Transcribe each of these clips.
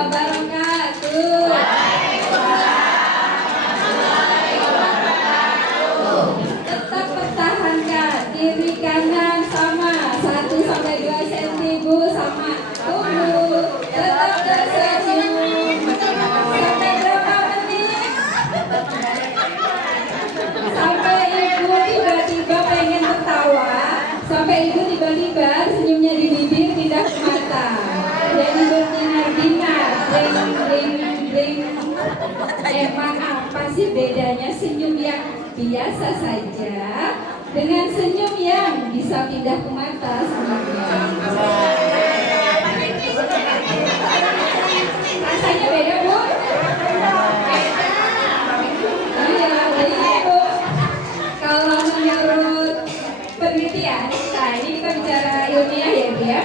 wabarakatuh. Tetap pertahankan kiri kanan sama 1-2 cm Bu, sama tunggu. Tetap tersenyum. Sampai berapa menit? Sampai Ibu tiba-tiba pengen tertawa. Sampai Ibu tiba-tiba senyumnya di bibir pindah ke mata. Jadi berbinar-binar, bling. Emang apa sih bedanya senyum yang biasa saja dengan senyum yang bisa pindah ke mata senyumnya? Rasanya beda Bu? Iya, jadi Bu, kalau menurut penelitian, nah ini kita bicara ilmiah ya Bu ya.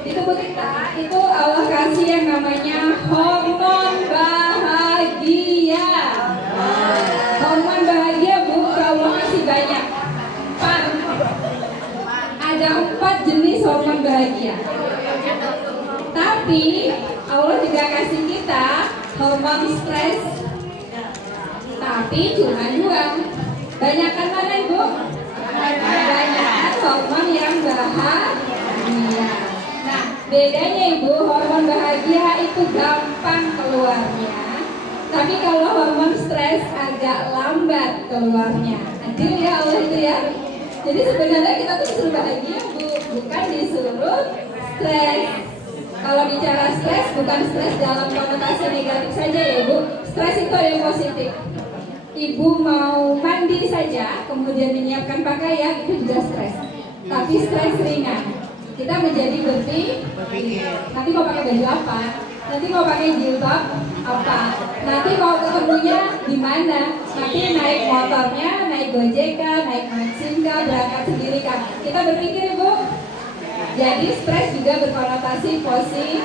Di tubuh kita itu Allah kasih yang namanya hormon bahagia. Hormon bahagia Bu, Allah kasih banyak. Ada 4 jenis hormon bahagia. Tapi Allah juga kasih kita hormon stres. Tapi cuma 2. Banyakan mana Ibu? Banyakan hormon yang bahagia. Nah, bedanya Ibu, hormon bahagia itu gampang keluarnya. Tapi kalau hormon stres agak lambat keluarnya. Adil ya Allah itu ya. Jadi sebenarnya kita tuh disuruh bahagia Bu, bukan disuruh stres. Kalau bicara stres, bukan stres dalam konotasi negatif saja ya Bu. Stres itu ada yang positif. Ibu mau mandi saja, kemudian menyiapkan pakaian, itu juga stres. Tapi stres ringan. Kita menjadi berpikir, nanti mau pakai baju apa? Nanti mau pakai jilbab apa? Nanti mau ketemunya di mana? Nanti naik motornya, naik gojekan, naik maximka, berangkat sendiri kan? Kita berpikir Ibu. Jadi stres juga berkonotasi positif.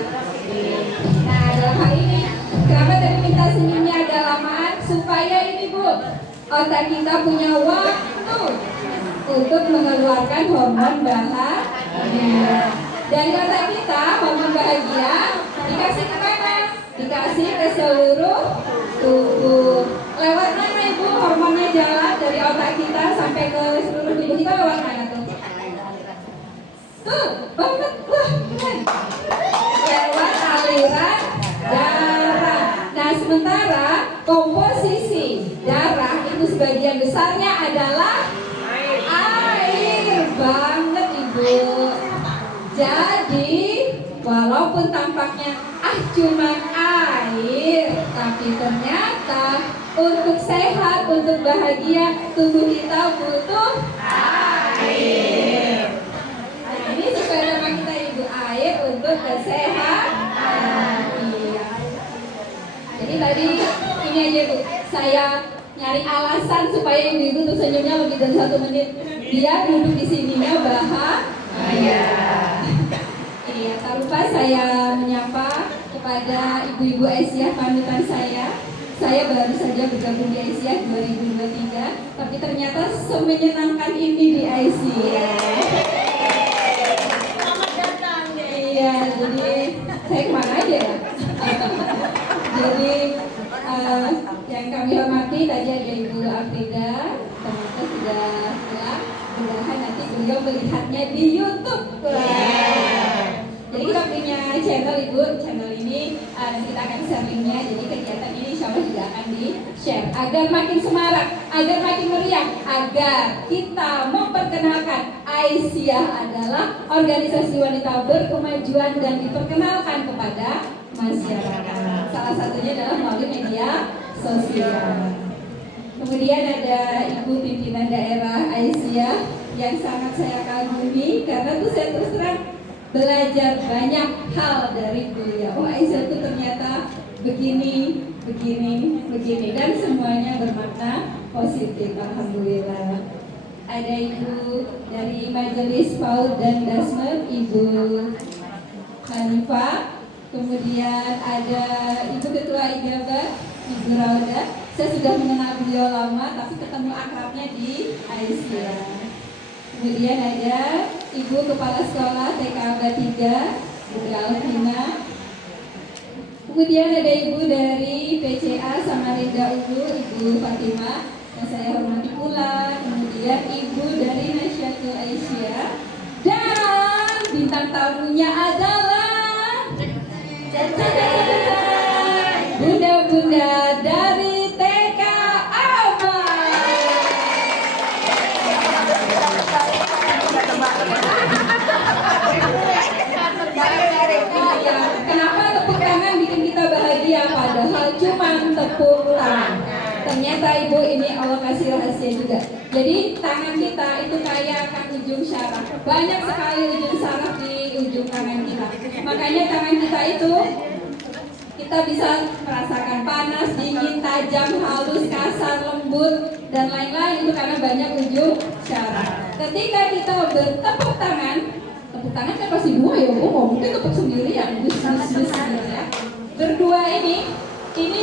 Nah dalam hal ini, kenapa tadi minta senyumnya agak lamaan? Supaya ini Bu, otak kita punya waktu untuk mengeluarkan hormon bahagia. Dari otak kita, hormon bahagia dikasih ke mana? Dikasih ke seluruh tubuh. Lewat mana Ibu hormonnya jalan dari otak kita sampai ke seluruh tubuh kita, lewat mana tuh? Tuh, banget, wah keren. Lewat aliran darah. Nah sementara komposisi darah itu sebagian besarnya adalah air banget Ibu. Jadi walaupun tampaknya cuma air, tapi ternyata untuk sehat, untuk bahagia, tubuh kita butuh air. Nah ini sesuai nama kita Ibu, air untuk kesehatan. Iya. Jadi tadi ini aja Bu, saya nyari alasan supaya ibu-ibu tuh senyumnya lebih dari 1 menit. Biar duduk di sininya bahagia. Iya, tak lupa saya menyapa kepada ibu-ibu Aisyah panutan saya. Saya baru saja bergabung di Aisyah 2023, tapi ternyata semenyenangkan ini di Aisyah. Selamat datang. Iya, jadi saya kemana aja ya? Jadi yang kami hormati tadi ada Ibu Afrida, ternyata sudah pulang. Mudah-mudahan nanti beliau melihatnya di YouTube. Jadi kita punya channel Ibu, channel ini nanti kita akan share linknya. Jadi kegiatan ini insya Allah juga akan di-share agar makin semarak, agar makin meriah, agar kita memperkenalkan Aisyah adalah organisasi wanita berkemajuan dan diperkenalkan kepada masyarakat. Salah satunya adalah melalui media sosial. Kemudian ada Ibu pimpinan daerah Aisyah yang sangat saya kagumi karena tuh saya terus terang belajar banyak hal dari beliau. Oh Aisyah itu ternyata begini dan semuanya bermakna positif. Alhamdulillah. Ada Ibu dari Majelis PAUD dan Dasmer, Ibu Hanifah. Kemudian ada Ibu Ketua Ijabah, Ibu Rauda. Saya sudah mengenal beliau lama, tapi ketemu akrabnya di Aisyah. Kemudian ada Ibu Kepala Sekolah TK Abad 3, Ibu Alvina. Kemudian ada ibu dari PCA Samarinda Unggul, Ibu Fatimah, yang saya hormati pula. Kemudian ibu dari National Asia, dan bintang tamunya adalah bunda-bunda dari TK Amal. Ya, kenapa tepuk tangan bikin kita bahagia padahal cuma tepuk tangan? Ternyata ibu ini Allah kasih rahasia juga. Jadi tangan kita itu kayak akan ujung syaraf. Banyak sekali ujung syaraf di ujung tangan kita. Makanya tangan kita itu kita bisa merasakan panas, dingin, tajam, halus, kasar, lembut, dan lain-lain itu karena banyak ujung syaraf. Ketika kita bertepuk tangan kan pasti dua ya, mungkin tepuk sendirian, ya. Berdua ini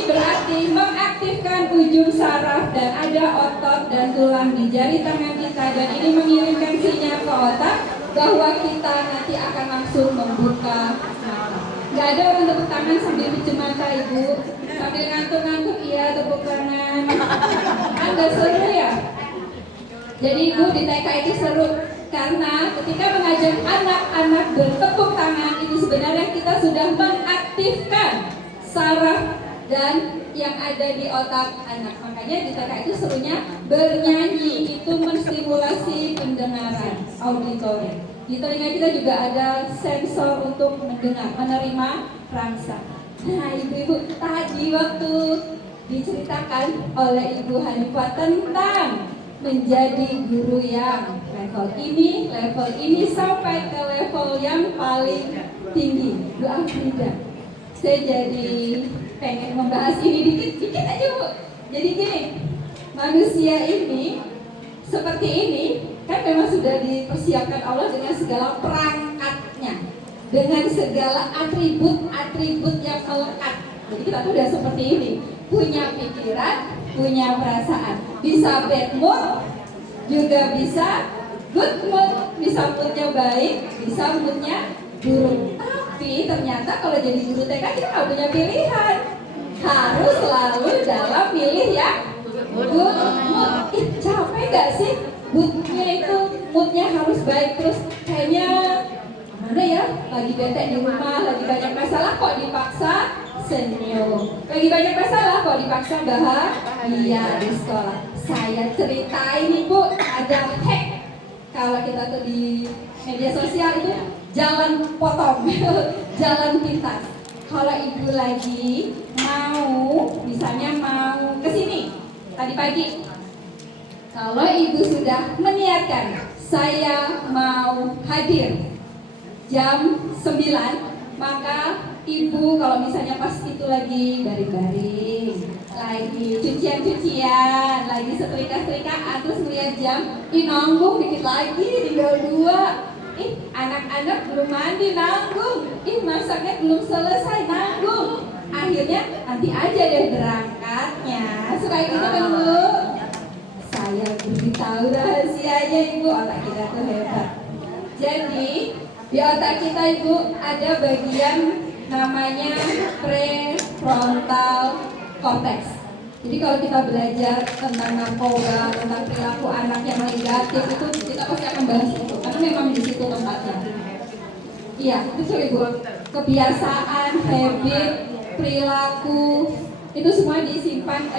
berarti mengaktifkan ujung saraf dan ada otot dan tulang di jari tangan kita, dan ini mengirimkan sinyal ke otak bahwa kita nanti akan langsung membuka mata. Gak ada orang tepuk tangan sambil pinjem mata ibu, sambil ngantuk-ngantuk, iya tepuk tangan. Agak seru ya. Jadi ibu di TK itu seru karena ketika mengajak anak-anak bertepuk tangan itu sebenarnya kita sudah mengaktifkan saraf dan yang ada di otak anak. Makanya di TK itu serunya bernyanyi, itu menstimulasi pendengaran, auditori. Di telinga kita juga ada sensor untuk mendengar, menerima rangsa. Nah ibu-ibu, tadi waktu diceritakan oleh Ibu Hanifah tentang menjadi guru yang level ini sampai ke level yang paling tinggi. Bu Afrida, saya jadi pengen membahas ini dikit aja Bu. Jadi gini, manusia ini seperti ini kan memang sudah dipersiapkan Allah dengan segala perangkatnya, dengan segala atribut yang melekat. Jadi kita tuh udah seperti ini, punya pikiran, punya perasaan, bisa bad mood, juga bisa good mood, bisa moodnya baik, bisa moodnya buruk. Tapi ternyata kalau jadi guru TK kita nggak punya pilihan, harus selalu dalam milih yang good mood. Capek gak sih? Moodnya itu, moodnya harus baik terus. Kayaknya mana ya? Lagi bete di rumah, lagi banyak masalah kok dipaksa senyum. Lagi banyak masalah kok dipaksa bahagia di sekolah. Saya ceritain nih Bu, ada hack. Kalau kita tuh di media sosial itu jalan potong, jalan pintas. Kalau ibu lagi misalnya mau kesini tadi pagi, kalau ibu sudah meniatkan saya mau hadir jam 9, maka ibu kalau misalnya pas itu lagi baring-baring, lagi cucian-cucian, lagi setrika-setrikaan, terus melihat jam, nanggung dikit lagi, tinggal 2. Anak-anak belum mandi, nanggung. Masaknya belum selesai, nanggung. Akhirnya nanti aja deh berangkatnya. Suka gitu kan Bu? Saya beritahu rahasianya ibu, otak kita tuh hebat. Jadi di otak kita ibu ada bagian namanya prefrontal cortex. Jadi kalau kita belajar tentang narkoba, tentang perilaku anak yang negatif itu kita pasti akan bahas itu, karena memang di situ tempatnya. Iya, betul ibu. Kebiasaan, habit, perilaku itu semua disimpan,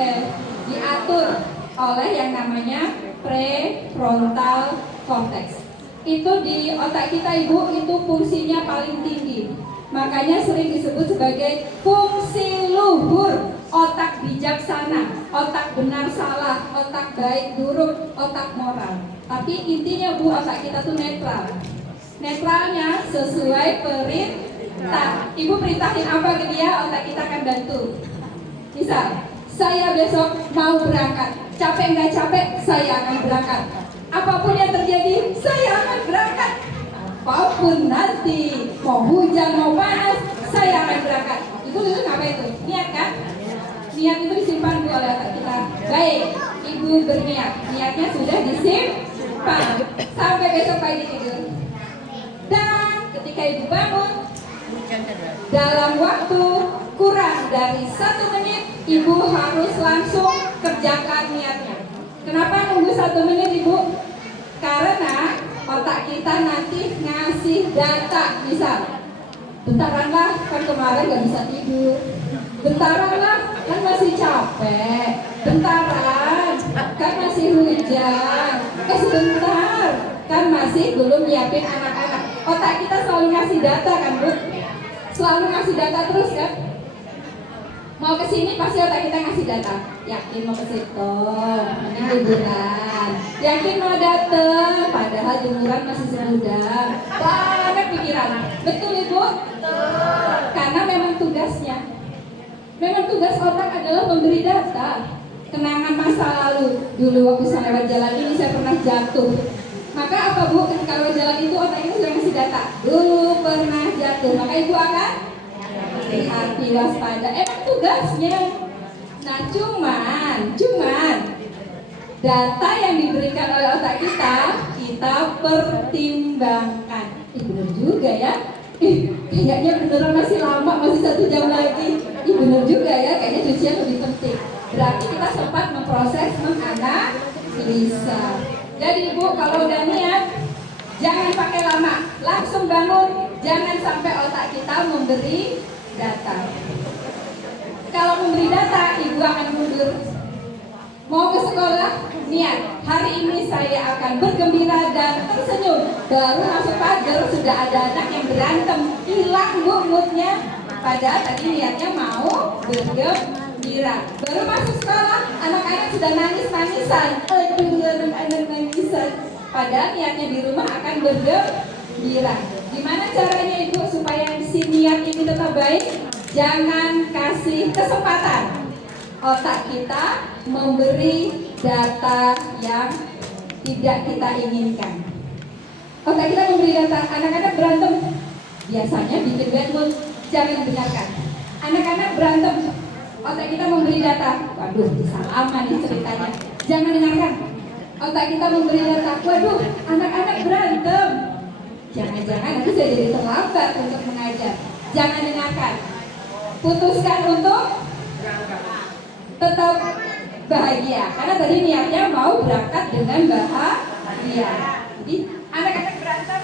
diatur oleh yang namanya prefrontal cortex. Itu di otak kita ibu, itu fungsinya paling tinggi. Makanya sering disebut sebagai fungsi luhur, otak bijaksana, otak benar salah, otak baik buruk, otak moral. Tapi intinya Bu, otak kita tuh netral. Netralnya sesuai perintah. Ibu perintahin apa ke dia, otak kita akan bantu. Misal, saya besok mau berangkat, capek nggak capek, saya akan berangkat. Apapun yang terjadi, saya akan berangkat. Apapun nanti, mau hujan, mau panas, saya akan berangkat. Itu apa itu? Niat kan? Niat itu disimpan oleh otak kita. Baik, ibu berniat, niatnya sudah disimpan sampai besok pagi tidur. Dan ketika ibu bangun, dalam waktu kurang dari 1 menit, Ibu harus langsung kerjakan niatnya. Kenapa nunggu 1 menit, Ibu? Karena otak kita nanti ngasih data. Misal, bentaran lah, kan kemarin gak bisa tidur. Bentaran lah, kan masih capek. Bentaran, kan masih hujan. Sebentar, kan masih belum nyiapin anak-anak. Otak kita selalu ngasih data kan, Bu? Selalu ngasih data terus kan? Mau ke sini pasti otak kita ngasih data. Yakin mau ke situ, ini liburan. Yakin mau dateng, padahal liburan masih segudang. Banyak pikiran. Betul, Ibu? Betul. Karena memang tugasnya. Memang tugas otak adalah memberi data. Kenangan masa lalu. Dulu waktu saya lewat jalan ini saya pernah jatuh. Maka apa, Bu? Ketika lewat jalan itu otak kita sudah ngasih data. Dulu pernah jatuh. Maka Ibu akan hati waspada. Emang tugasnya. Nah, cuman data yang diberikan oleh otak kita pertimbangkan. Bener juga ya. Kayaknya beneran masih lama, masih 1 jam lagi. Bener juga ya, kayaknya cucian lebih penting. Berarti kita sempat memproses, menganalisa. Jadi Ibu, kalau udah niat, jangan pakai lama, langsung bangun. Jangan sampai otak kita memberi data. Kalau memberi data, Ibu akan mundur. Mau ke sekolah, niat. Hari ini saya akan bergembira dan tersenyum. Baru masuk pagar sudah ada anak yang berantem. Hilang, Bu, moodnya. Padahal tadi niatnya mau bergembira. Baru masuk sekolah, anak-anak sudah nangis-nangisan. Aduh, anak-anak nangisan. Padahal niatnya di rumah akan bergembira. Gimana caranya Ibu supaya si niat ini tetap baik? Jangan kasih kesempatan otak kita memberi data yang tidak kita inginkan. Otak kita memberi data, anak-anak berantem, biasanya bikin bad mood, jangan dengarkan. Anak-anak berantem, otak kita memberi data, waduh, salah nih ceritanya, jangan dengarkan. Otak kita memberi data, waduh, anak-anak berantem, jangan-jangan nanti saya jadi terlambat untuk mengajar. Jangan dengarkan. Putuskan untuk tetap bahagia, karena tadi niatnya mau berangkat dengan bahagia. Jadi anak-anak berantem,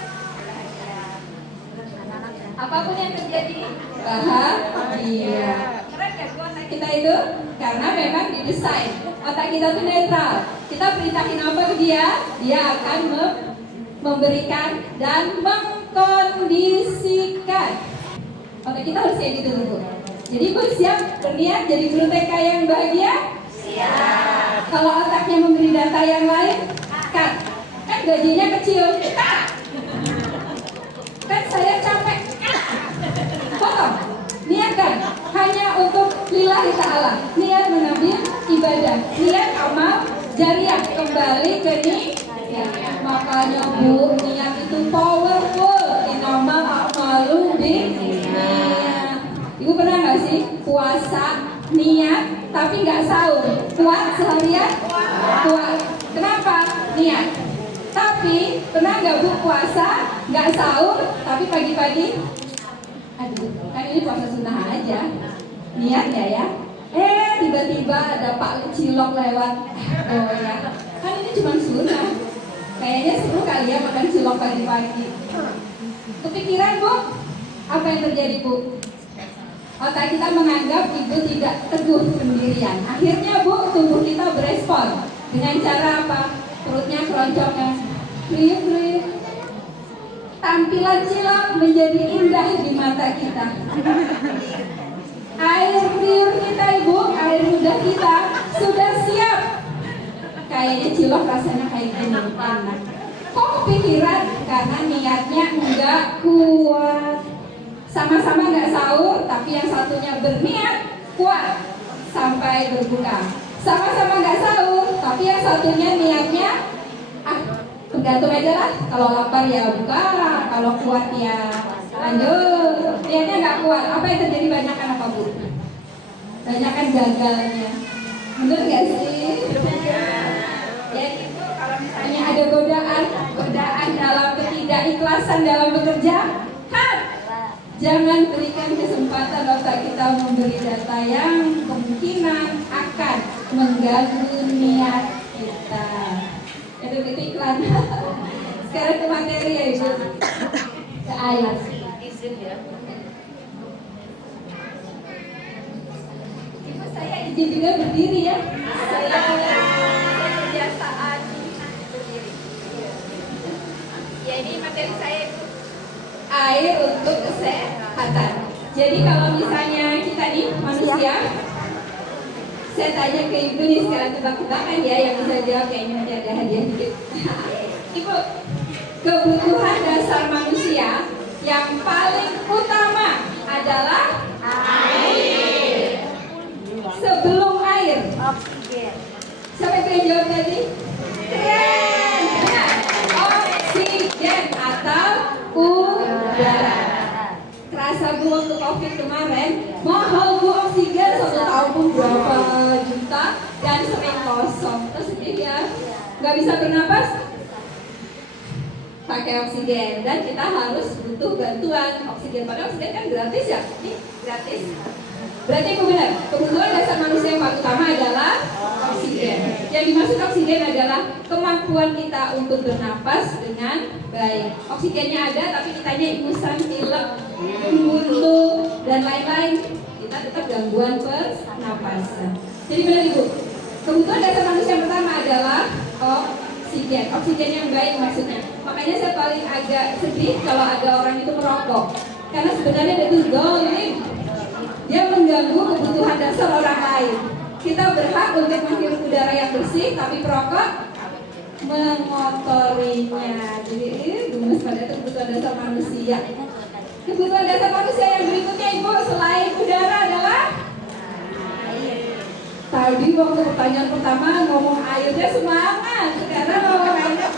apapun yang terjadi bahagia. Keren kan otak kita itu? Karena memang didesain otak kita itu netral. Kita perintahkan apa ke dia, dia akan memberikan dan mengkondisikan. Otak kita harus kayak gitu dulu. Jadi Bu siap berniat jadi guru TK yang bahagia? Siap. Kalau otaknya memberi data yang lain, kan gajinya kecil. Kan saya capek. Potong. Niat kan hanya untuk lillahi ta'ala. Niat mengambil ibadah. Niat amal jariah kembali ke niat. Makanya Bu, niat itu powerful. Innamal a'malu binniyat. Ibu pernah nggak sih puasa niat tapi nggak sahur? Kuat seharian? Kuat. Kenapa? Niat. Tapi pernah nggak Bu puasa nggak sahur tapi pagi-pagi? Aduh, kan ini puasa sunnah aja. Niat ya? Tiba-tiba ada Pak Cilok lewat. Oh ya, kan ini cuma sunnah. Kayaknya seru kali ya makan cilok pagi-pagi. Kepikiran Bu? Apa yang terjadi Bu? Otak kita menganggap Ibu tidak teguh pendirian. Akhirnya Bu, tubuh kita berespon dengan cara apa? Perutnya keroncongan, kriuk-kriuk. Tampilan Cilok menjadi indah di mata kita. Air kriuk kita Ibu, air ludah kita sudah siap. Kayaknya Cilok rasanya kayak gini, enak. Kok kepikiran? Karena niatnya enggak kuat. Sama-sama nggak sahur, tapi yang satunya berniat kuat sampai berbuka. Sama-sama nggak sahur, tapi yang satunya niatnya tergantung aja lah. Kalau lapar ya buka, kalau kuat ya lanjut. Niatnya nggak kuat, apa yang terjadi? Banyakan apa Bu? Banyakan gagalnya. Bener nggak sih? Jadi itu kalau misalnya ada godaan dalam ketidakikhlasan dalam bekerja, Jangan berikan kesempatan otak kita memberi data yang kemungkinan akan mengganggu niat kita. Itu iklan. Sekarang ke materi ya Ibu. Ke ayat. Izin ya. Ibu saya izin juga berdiri ya. Saya kebiasaan berdiri. Ya ini materi saya itu. Air untuk kesehatan. Jadi kalau misalnya kita nih manusia, saya tanya ke Ibu nih sekarang tebak-tebakan ya, yang bisa jawab kayaknya nanti ada hadiah dikit. Ibu, kebutuhan dasar manusia yang paling utama adalah air. Sebelum air, Oksigen. siapa yang jawab tadi? Keren. Benar. Oksigen atau udara. Kerasa Bu waktu COVID kemarin, mahal Bu oksigen 1 tahun berapa juta dan sering kosong. Terus dia nggak bisa bernapas, pakai oksigen dan kita harus butuh bantuan oksigen. Padahal oksigen kan gratis ya, ini gratis. Berarti itu benar. Kebutuhan dasar manusia yang paling utama adalah oksigen. Yang dimaksud oksigen adalah kemampuan kita untuk bernapas dengan baik. Oksigennya ada, tapi kitanya ingusan, pilek, buntu dan lain-lain. Kita tetap gangguan pernapasan. Jadi benar Ibu. Kebutuhan dasar manusia yang pertama adalah oksigen. Oksigen yang baik maksudnya. Makanya saya paling agak sedih kalau ada orang itu merokok. Karena sebenarnya itu zalim. Dia mengganggu kebutuhan dasar orang lain. Kita berhak untuk menghirup udara yang bersih, tapi perokok mengotorinya. Jadi gemes pada itu kebutuhan dasar manusia. Kebutuhan dasar manusia yang berikutnya Ibu selain udara adalah air. Tadi waktu pertanyaan pertama ngomong airnya semangat, sekarang ngomong air.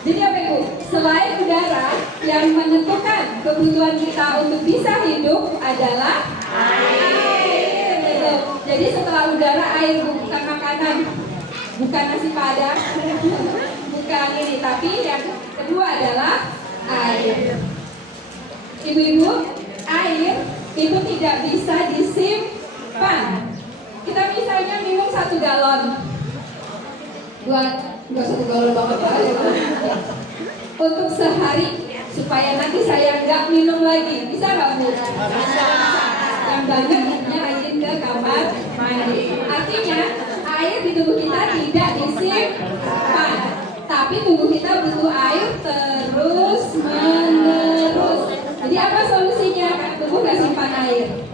Jadi apa Ibu? Selain udara, yang menentukan kebutuhan kita untuk bisa hidup adalah air. Jadi setelah udara, air bukan makanan, bukan nasi padang, bukan ini, tapi yang kedua adalah air. Ibu-ibu, air itu tidak bisa disimpan. Kita misalnya minum 1 galon. Buat 1 galon banget Pak. Untuk sehari supaya nanti saya nggak minum lagi, bisa nggak Bu? Bisa. Yang banyak rajin ke kamar mandi. Artinya air di tubuh kita tidak disimpan, tapi tubuh kita butuh air terus menerus. Jadi apa solusinya? Tubuh nggak simpan air,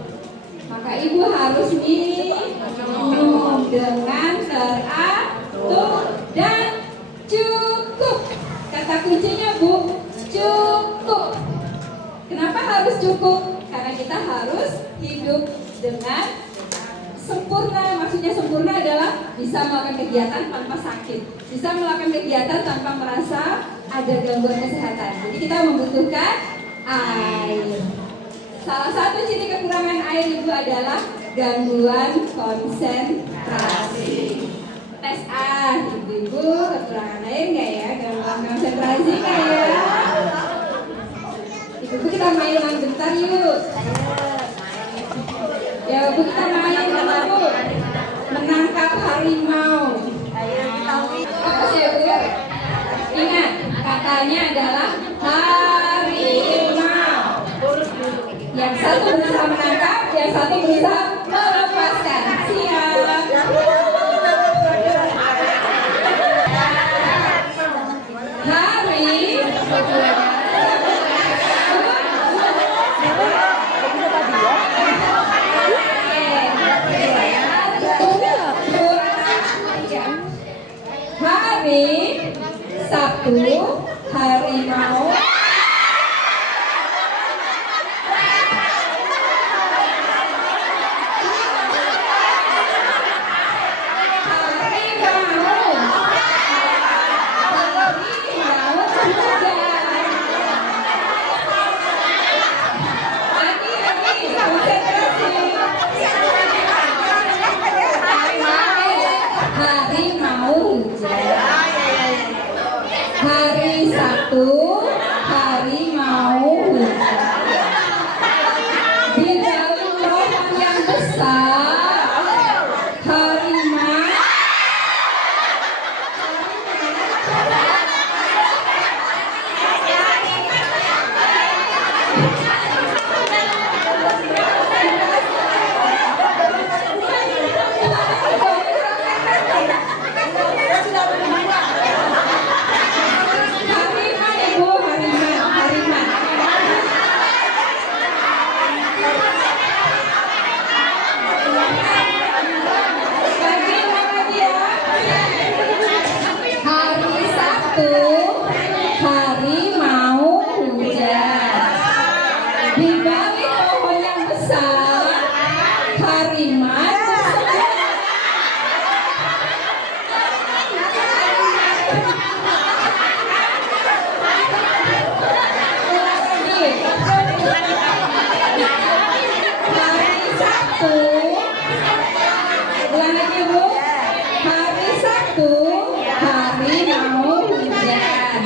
maka Ibu harus minum dengan teratur dan cukup. Kata kuncinya Bu, cukup. Kenapa harus cukup? Karena kita harus hidup dengan sempurna. Maksudnya sempurna adalah bisa melakukan kegiatan tanpa sakit, bisa melakukan kegiatan tanpa merasa ada gangguan kesehatan. Jadi kita membutuhkan air. Salah satu ciri kekurangan air Ibu adalah gangguan konsentrasi. Tes Ibu-ibu kekurangan air nggak ya? Gangguan konsentrasi nggak ya? Ibu kita main bentar yuk. Ya Bu, kita main Bu. Menangkap harimau. Apa sih Bu? Ingat, katanya adalah harimau. Yang satu berusaha menangkap, yang satu berusaha melepaskan. Siap. Hari Sabtu, harimau. Hari Sabtu, harimau. Hari Sabtu, ulang lagi Bu. Hari Sabtu, hari mau hujan.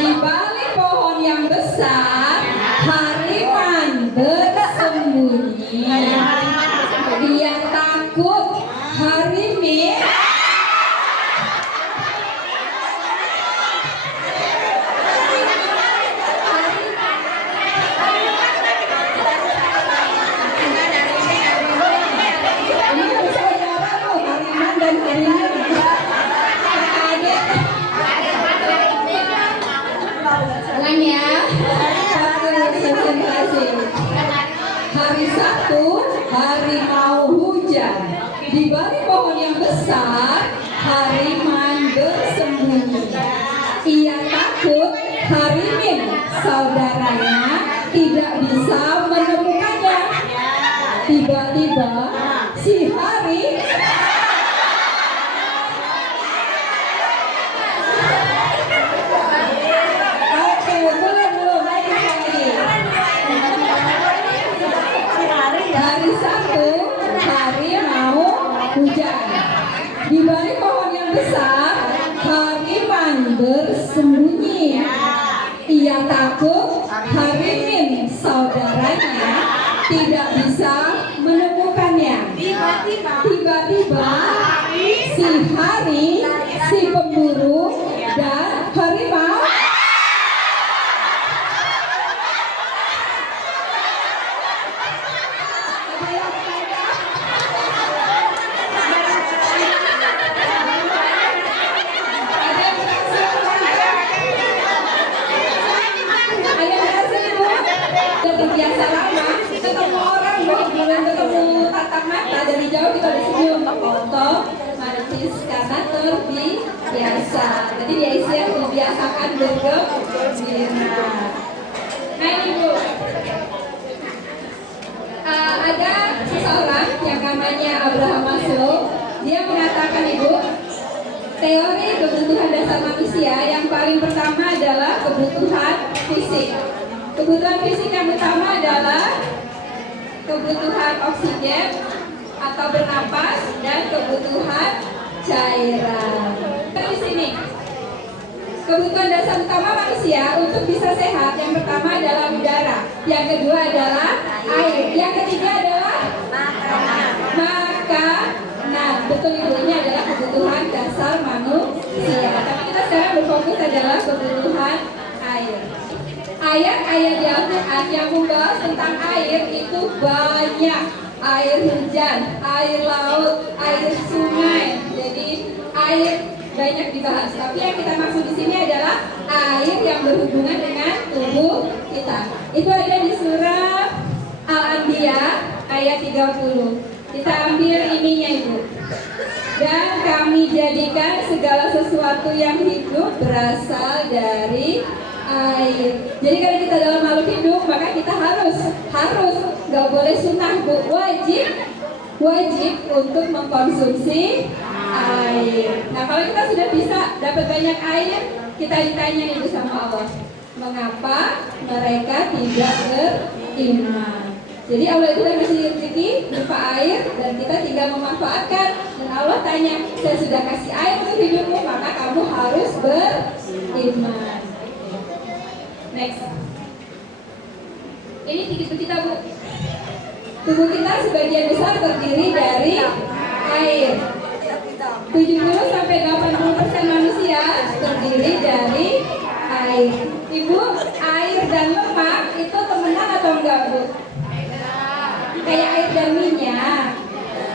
Di balik pohon yang besar, hariman bersembunyi. Dia takut hari Minggu. Ini saudara loh, hariman dan hariman. Adik. Ulang ya. Konsentrasi. Hari Sabtu, hari mau hujan. Di balik pohon yang besar, hariman bersembunyi. Ia takut hari Minggu saudaranya tidak bisa menemukannya. Tiba-tiba si hari oke, belum lagi. Hari Sabtu, hari mau hujan. Di balik pohon yang besar, hariman bersembunyi. Ia takut hari Minggu saudaranya tidak bisa menemukannya. Tiba-tiba si hari, si pemburu dan harimau terbiasa lama ketemu orang belum ketemu tatap mata dari jauh kita udah senyum foto mantis karena terbiasa. Jadi dibiasakan bergembira. Nah ini Bu, ada seseorang yang namanya Abraham Maslow. Dia mengatakan Ibu, teori kebutuhan dasar manusia yang paling pertama adalah kebutuhan fisik. Kebutuhan fisik yang utama adalah kebutuhan oksigen atau bernapas dan kebutuhan cairan. Di sini, kebutuhan dasar utama manusia untuk bisa sehat yang pertama adalah udara, yang kedua adalah air, yang ketiga adalah makanan. Betul Ibu, ini adalah kebutuhan dasar manusia. Tapi kita sekarang berfokus adalah kebutuhan air. Ayat-ayat di Al-Quran yang membahas tentang air itu banyak. Air hujan, air laut, air sungai. Jadi air banyak dibahas. Tapi yang kita maksud di sini adalah air yang berhubungan dengan tubuh kita. Itu ada di surah Al-Anbiya ayat 30. Kita ambil ininya Ibu. Dan kami jadikan segala sesuatu yang hidup berasal dari air. Jadi kalau kita dalam makhluk hidup, maka kita harus nggak boleh sunnah Bu, wajib untuk mengkonsumsi air. Nah kalau kita sudah bisa dapat banyak air, kita ditanya Ibu sama Allah, mengapa mereka tidak beriman? Jadi Allah itu udah kasih rezeki berupa air dan kita tinggal memanfaatkan. Dan Allah tanya, saya sudah kasih air untuk hidupmu, maka kamu harus beriman. Next. Ini tubuh kita Bu. Tubuh kita sebagian besar terdiri dari air. 70-80% manusia terdiri dari air. Ibu, air dan lemak itu temenan atau enggak Bu? Kayak air dan minyak.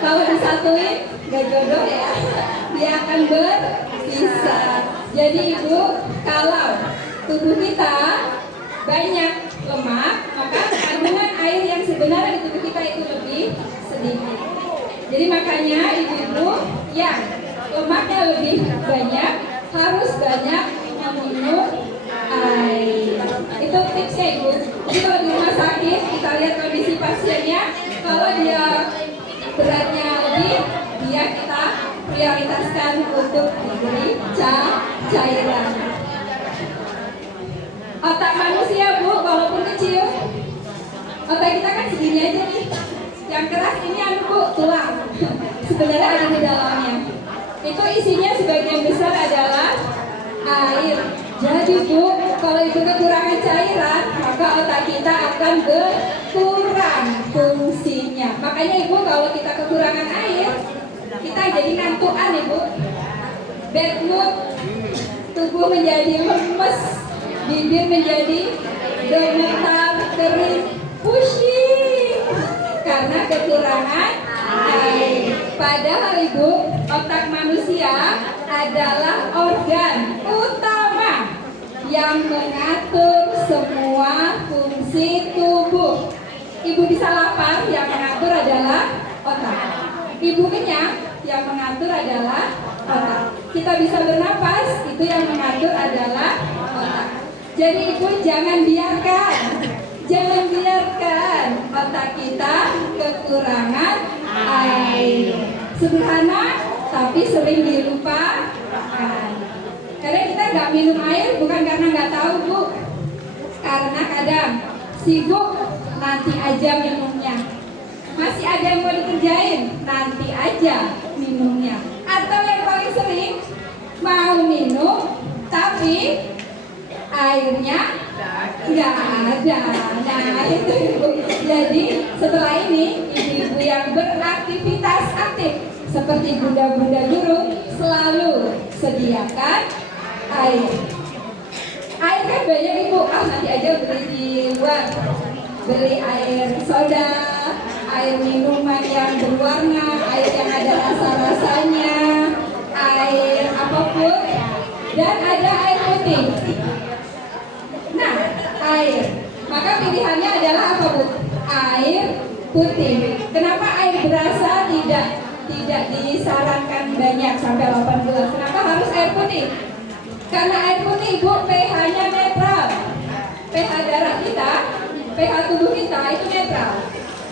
Kalau disatuin gak jodoh ya. Dia akan berpisah. Jadi Ibu, kalau tubuh kita banyak lemak, maka kandungan air yang sebenarnya di tubuh kita itu lebih sedikit. Jadi makanya ibu-ibu yang lemaknya lebih banyak harus banyak meminum air. Itu tipsnya Ibu. Jadi kalau di rumah sakit kita lihat kondisi pasiennya, kalau dia beratnya lebih, dia kita prioritaskan untuk diberi cairan. cairan. Otak manusia Bu, walaupun kecil, otak kita kan segini aja nih. Yang keras ini Bu, tulang. Sebenarnya ada di dalamnya. Itu isinya sebagian besar adalah air. Jadi Bu, kalau itu kekurangan cairan, maka otak kita akan berkurang fungsinya. Makanya Ibu, kalau kita kekurangan air, kita jadi ngantukan Ibu. Bad mood, tubuh menjadi lemes, bibir menjadi gemetar, kering, pusing karena kekurangan air. Padahal Ibu, otak manusia adalah organ utama yang mengatur semua fungsi tubuh. Ibu bisa lapar, yang mengatur adalah otak. Ibu kenyang, yang mengatur adalah otak. Kita bisa bernapas, itu yang mengatur adalah otak. Jadi Ibu jangan biarkan otak kita kekurangan air. Sederhana, tapi sering dilupakan. Karena kita nggak minum air bukan karena nggak tahu Bu, karena kadang sibuk, nanti aja minumnya. Masih ada yang mau dikerjain, nanti aja minumnya. Atau yang paling sering, mau minum tapi airnya nggak ada. Nah itu Ibu. Jadi setelah ini ibu-ibu yang beraktivitas aktif seperti bunda-bunda guru selalu sediakan air. Air kan banyak Ibu. Nanti aja beli di luar. Beli air soda, air minuman yang berwarna, air yang ada rasa-rasanya, air apapun, dan ada air putih. Nah, air. Maka pilihannya adalah apa Bu? Air putih. Kenapa air berasa tidak disarankan banyak sampai 8 gelas? Kenapa harus air putih? Karena air putih Bu, pH-nya netral. pH darah kita, pH tubuh kita itu netral.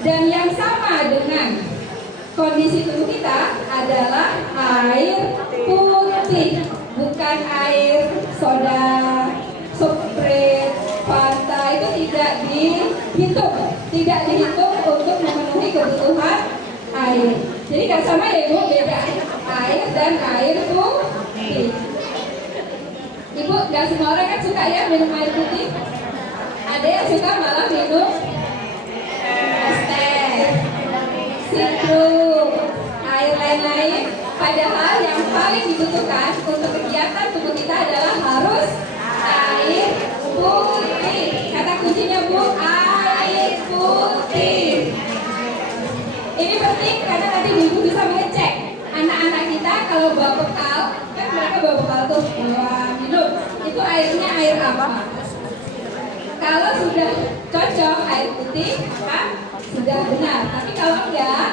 Dan yang sama dengan kondisi tubuh kita adalah air putih, bukan air soda, Sprite, Fanta. Itu tidak dihitung untuk memenuhi kebutuhan air. Jadi nggak sama ya Bu, beda air dan air putih. Ibu, nggak semua orang kan suka ya minum air putih. Ada yang suka malah minum es teh, sirup, air lain-lain. Padahal yang paling dibutuhkan untuk kegiatan tubuh kita adalah harus air putih. Kata kuncinya Bu, air putih. Ini penting karena nanti ibu bisa mengecek anak-anak kita kalau bawa bekal, kan mereka bawa bekal tuh bawa minum, itu airnya air apa? Kalau sudah cocok air putih, sudah benar. Tapi kalau enggak,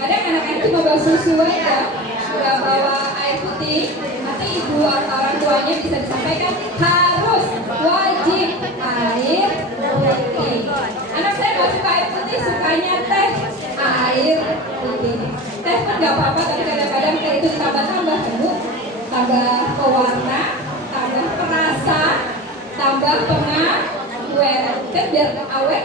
kadang anak-anak cuma bawa susu aja, sudah bawa air putih. Nanti ibu atau orang tuanya bisa disampaikan harus wajib air putih. Anak saya nggak suka air putih, sukanya teh. Air putih. Teh pun nggak apa-apa, tapi kadang-kadang teh itu tambah-tambah Bu, tambah pewarna, tambah perasa, tambah pengawet. Kan biar awet.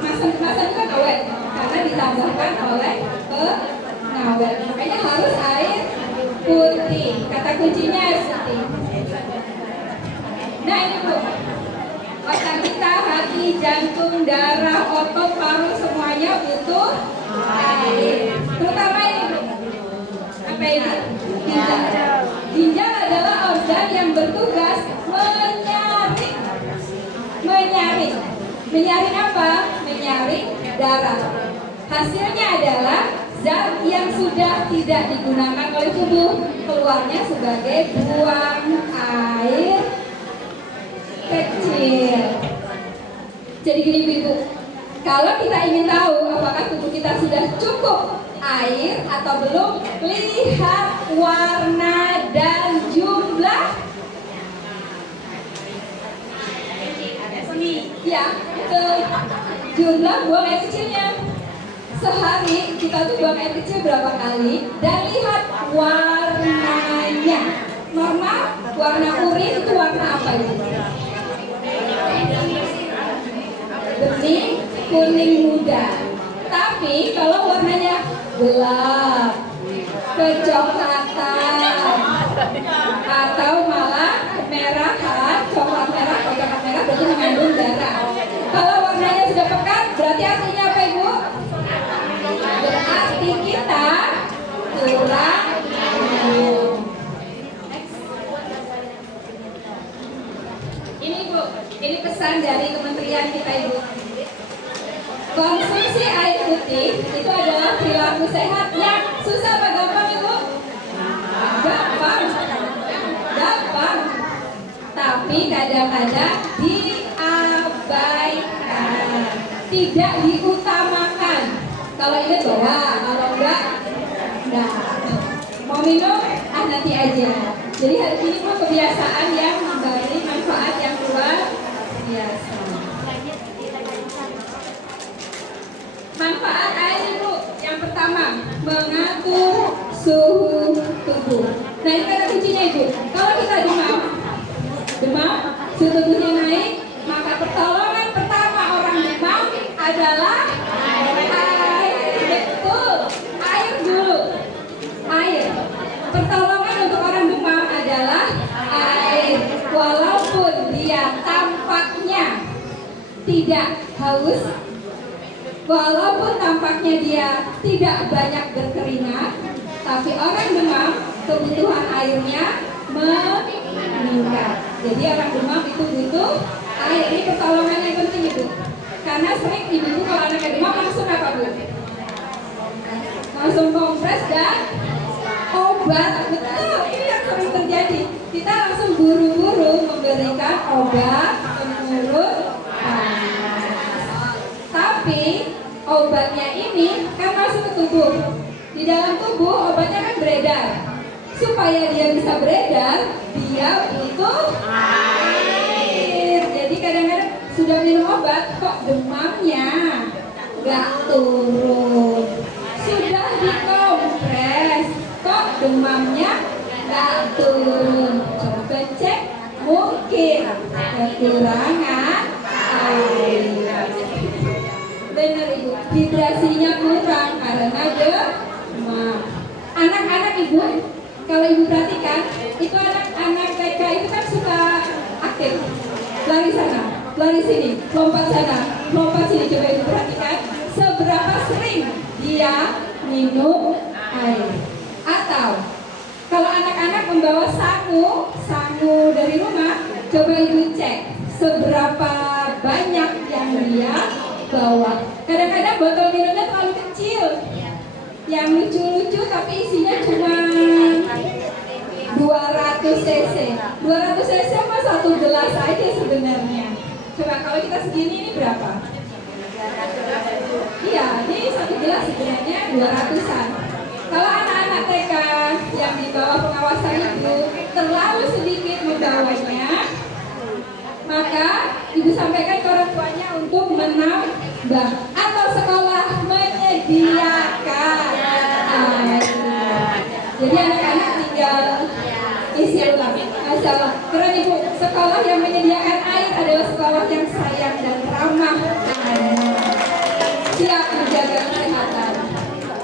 Kemasan itu kan awet karena ditambahkan oleh pengawet. Makanya harus air putih. Kata kuncinya air putih. Nah ini Bu, otak kita, hati, jantung, darah, otot, paru semuanya butuh air. Terutama ini Bu, apa ini? Ginjal. Ginjal adalah organ yang bertugas menyaring. Menyaring apa? Menyaring darah. Hasilnya adalah zat yang sudah tidak digunakan oleh tubuh keluarnya sebagai buang air kecil. Jadi gini Ibu, kalau kita ingin tahu apakah tubuh kita sudah cukup air atau belum, lihat warna dan jumlah. Ya, itu jumlah buang air kecilnya. Sehari kita tuh buang air kecil berapa kali, dan lihat warnanya. normal, warna urin itu warna apa ini? Bening, kuning muda. Tapi kalau warnanya gelap, kecoklatan, atau malah kemerahan, coklat merah atau coklat merah berarti mengandung darah. Kalau warnanya sudah pekat, berarti artinya apa Ibu? Berarti kita kurang minum. Ini Bu, ini pesan dari kementerian kita Ibu. Konsumsi air putih itu adalah perilaku sehat yang susah apa gampang Ibu? Gampang. Gampang. Tapi kadang-kadang diabaikan, tidak diutamakan. Kalau ingat bawa, kalau enggak, mau minum, nanti aja. Jadi hari ini mau kebiasaan yang memberi manfaat yang luar biasa. Manfaat air Ibu, yang pertama mengatur suhu tubuh. Nah ini kata kuncinya Ibu. Kalau kita demam, suhu tubuhnya naik, maka pertolongan pertama orang demam adalah air. Betul, air dulu. Air. Pertolongan untuk orang demam adalah air. Walaupun dia tampaknya tidak haus, walaupun tampaknya dia tidak banyak berkeringat, tapi orang demam kebutuhan airnya meningkat. Jadi orang demam itu butuh air. Ini pertolongan yang penting Ibu. Karena sering ibu kalau anaknya demam langsung apa Bu? Langsung kompres dan obat. Betul, ini yang sering terjadi. Kita langsung buru-buru memberikan obat pengurus panas. Tapi obatnya ini kan masuk ke tubuh. Di dalam tubuh obatnya kan beredar. Supaya dia bisa beredar, dia butuh air. Jadi kadang-kadang sudah minum obat, kok demamnya nggak turun. Sudah dikompres, kok demamnya nggak turun. Coba cek, mungkin kekurangan air. Benar Ibu, hidrasinya kurang karena demam. Anak-anak Ibu, kalau Ibu perhatikan, itu anak-anak TK itu kan suka aktif. Lari sana, lari sini, lompat sana, lompat sini. Coba Ibu perhatikan, seberapa sering dia minum air. Atau, kalau anak-anak membawa sangu dari rumah, coba Ibu cek, seberapa banyak yang dia bawa. Kadang-kadang botol minumnya terlalu kecil, yang lucu-lucu tapi isinya cuma 200 cc. 200 cc mah satu gelas aja sebenarnya. Coba kalau kita segini ini berapa? Iya, ini satu gelas sebenarnya 200-an. Kalau anak-anak TK yang di bawah pengawasan Ibu terlalu sedikit membawanya, maka Ibu sampaikan ke orang tuanya untuk menambah atau sekolah menyediakan air. Jadi anak-anak tinggal isi ulang. Masalah. Keren Ibu, sekolah yang menyediakan air adalah sekolah yang sayang dan ramah anak. Siap menjaga kesehatan.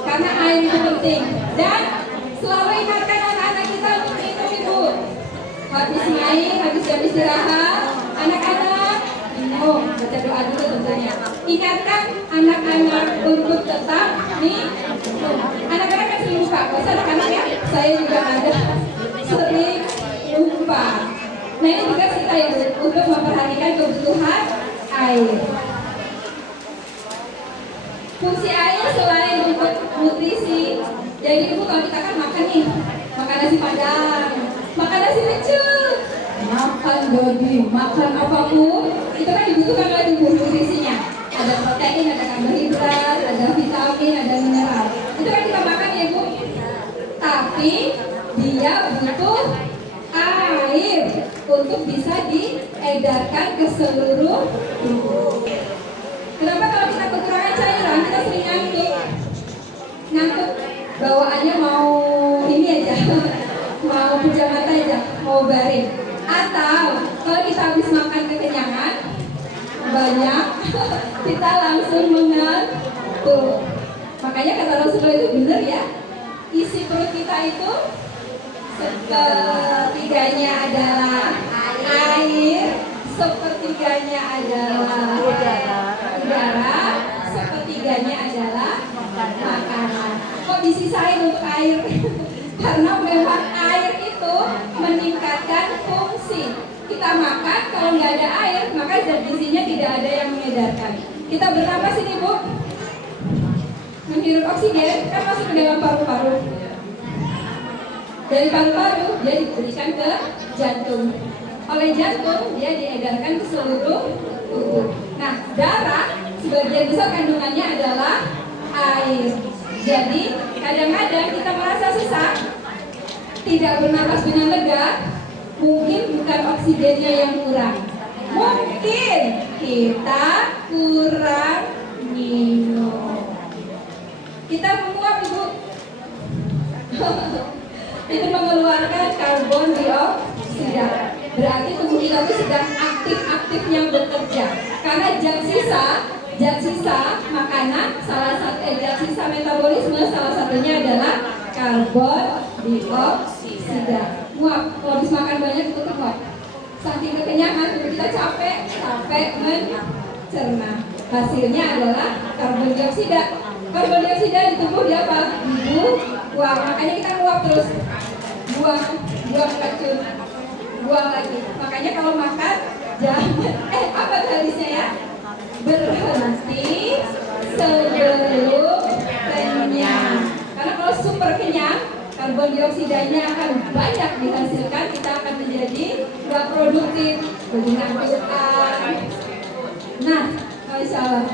Karena air itu penting. Dan selalu ingatkan anak-anak kita untuk minum Ibu. Habis main, habis jam istirahat, anak-anak minum, baca doa dulu tentunya. Ingatkan anak-anak untuk tetap minum. Anak-anak kan sering lupa, gak usah anak-anak ya, saya juga ada sering lupa. Nah ini juga kita Ibu untuk memperhatikan kebutuhan air. Fungsi air selain untuk nutrisi, jadi Ibu kalau kita kan makan nih, makan nasi padang, makan nasi pecel, makan daging, makan apapun, itu kan dibutuhkan oleh tubuh nutrisinya. Ada protein, ada karbohidrat, ada vitamin, ada mineral. Itu kan kita makan ya Bu. Tapi dia butuh air untuk bisa diedarkan ke seluruh tubuh. Kenapa kalau kita kekurangan cairan kita sering ngantuk bawaannya mau ini aja, mau pejamata aja. nobarin. Atau kalau kita habis makan kekenyangan banyak, kita langsung mengantuk. Makanya kata Rasulullah itu benar ya, isi perut kita itu sepertiganya adalah air, sepertiganya adalah udara, sepertiganya adalah makanan. Kok disisain untuk air? Karena memang air itu meningkatkan fungsi. Kita makan, kalau nggak ada air, maka zat gizinya tidak ada yang mengedarkan. Kita bernapas ini, Bu. Menghirup oksigen, kan masuk ke dalam paru-paru. Dari paru-paru, dia diberikan ke jantung. Oleh jantung, dia diedarkan ke seluruh tubuh. Nah, darah, sebagian besar kandungannya adalah air. Jadi, kadang-kadang kita merasa sesak, tidak bernapas dengan lega, mungkin bukan oksigennya yang kurang. Mungkin kita kurang minum. Kita menguap, Ibu. Itu mengeluarkan karbon dioksida. Berarti tubuh kita itu sedang aktif-aktifnya bekerja. Karena zat sisa makanan, zat sisa metabolisme salah satunya adalah karbon dioksida. Muap, kalau habis makan banyak itu muap. Saking kekenyangan tubuh kita capek mencerna. Hasilnya adalah karbon dioksida. Karbon dioksida di tubuh dia apa? Buang. Makanya kita nguap terus. Buang racun. Buang lagi. Makanya kalau makan jangan apa hadisnya ya? Berhenti sebelum kenyang. Karena kalau super kenyang, karbon dioksidanya akan banyak dihasilkan, kita akan menjadi nggak produktif, mengantukkan. Nah, Masya Allah,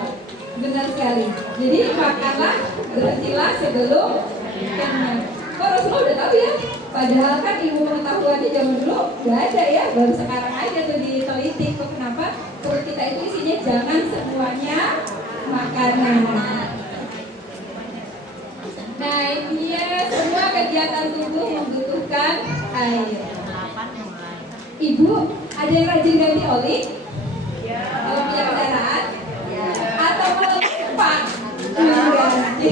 benar sekali. Jadi makanlah, berhentilah sebelum kenyang. Kok Rasulullah udah tahu ya? Padahal kan ilmu pengetahuannya zaman dulu nggak ada ya, baru sekarang aja tuh diteliti. Kok kenapa perut kita itu isinya jangan semuanya makanan. Nah ini ya, semua kegiatan tubuh membutuhkan air. Ibu, ada yang rajin ganti oli? Kalau punya kendaraan? Atau mau lupa mengganti?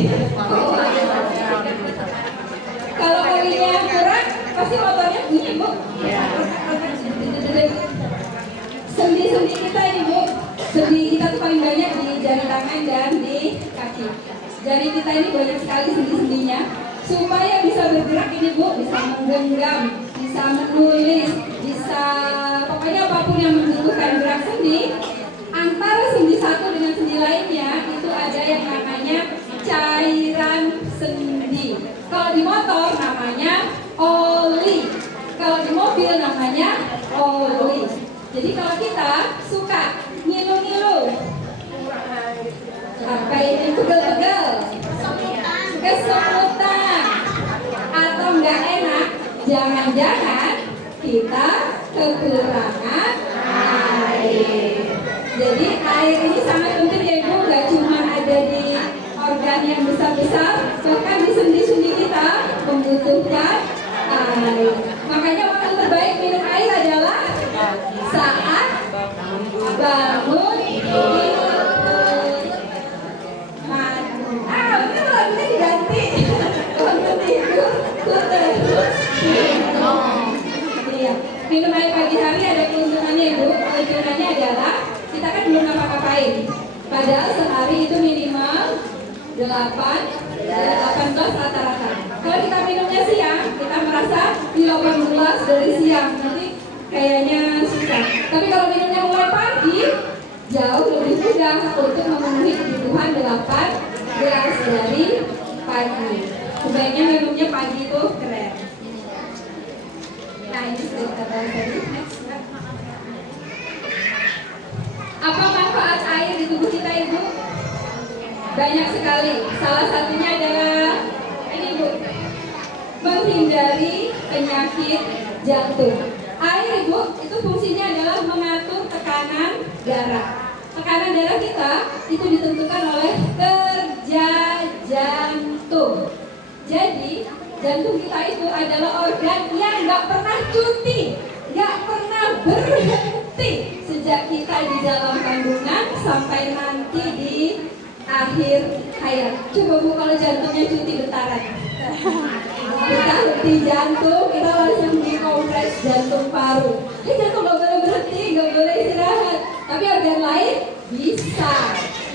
Kalau olinya kurang, pasti motornya bunyi, Bu. Sendi-sendi kita ini, Bu. Sendi kita tuh paling banyak di jari tangan dan di kaki. Jari kita ini banyak sekali sendi-sendinya. Supaya bisa bergerak ini, Bu, bisa menggenggam, bisa menulis, bisa pokoknya apapun yang membutuhkan gerak sendi. Antara sendi satu dengan sendi lainnya itu ada yang namanya cairan sendi. Kalau di motor namanya oli, kalau di mobil namanya oli. Jadi kalau kita suka ngilu-ngilu, apa ini pegel-pegel, suka semutan, atau nggak enak, jangan-jangan kita kekurangan air. Jadi air ini sangat penting ya Ibu, nggak cuma ada di organ yang besar-besar, bahkan di sendi-sendi kita membutuhkan air. Makanya waktu terbaik minum air adalah saat bangun tidur. Bener lagunya diganti. Bangun tidur, terus iya. Minum air pagi hari ada keuntungannya Ibu. Keuntungannya adalah kita kan belum ngapa-ngapain. Padahal sehari itu minimal 18 rata-rata. Kalau kita minumnya siang, kita merasa di 18 dari siang, nanti kayaknya susah. Tapi kalau minumnya mulai pagi, jauh lebih mudah untuk memenuhi kebutuhan 18 dari pagi. Sebaiknya minumnya pagi itu keren. Nah ini sudah kita bahas tadi. Next. Apa manfaat air di tubuh kita Ibu? Banyak sekali. Salah satunya adalah ini Bu, menghindari penyakit jantung. Air Ibu itu fungsinya adalah mengatur tekanan darah. Tekanan darah kita itu ditentukan oleh kerja jantung. Jadi Jantung kita itu adalah organ yang nggak pernah cuti, nggak pernah berhenti sejak kita di dalam kandungan sampai nanti di akhir hayat. Coba Bu, kalau jantungnya cuti bentaran, kita henti jantung, kita langsung dikompres jantung paru. Jantung nggak boleh berhenti, nggak boleh istirahat. Tapi organ lain bisa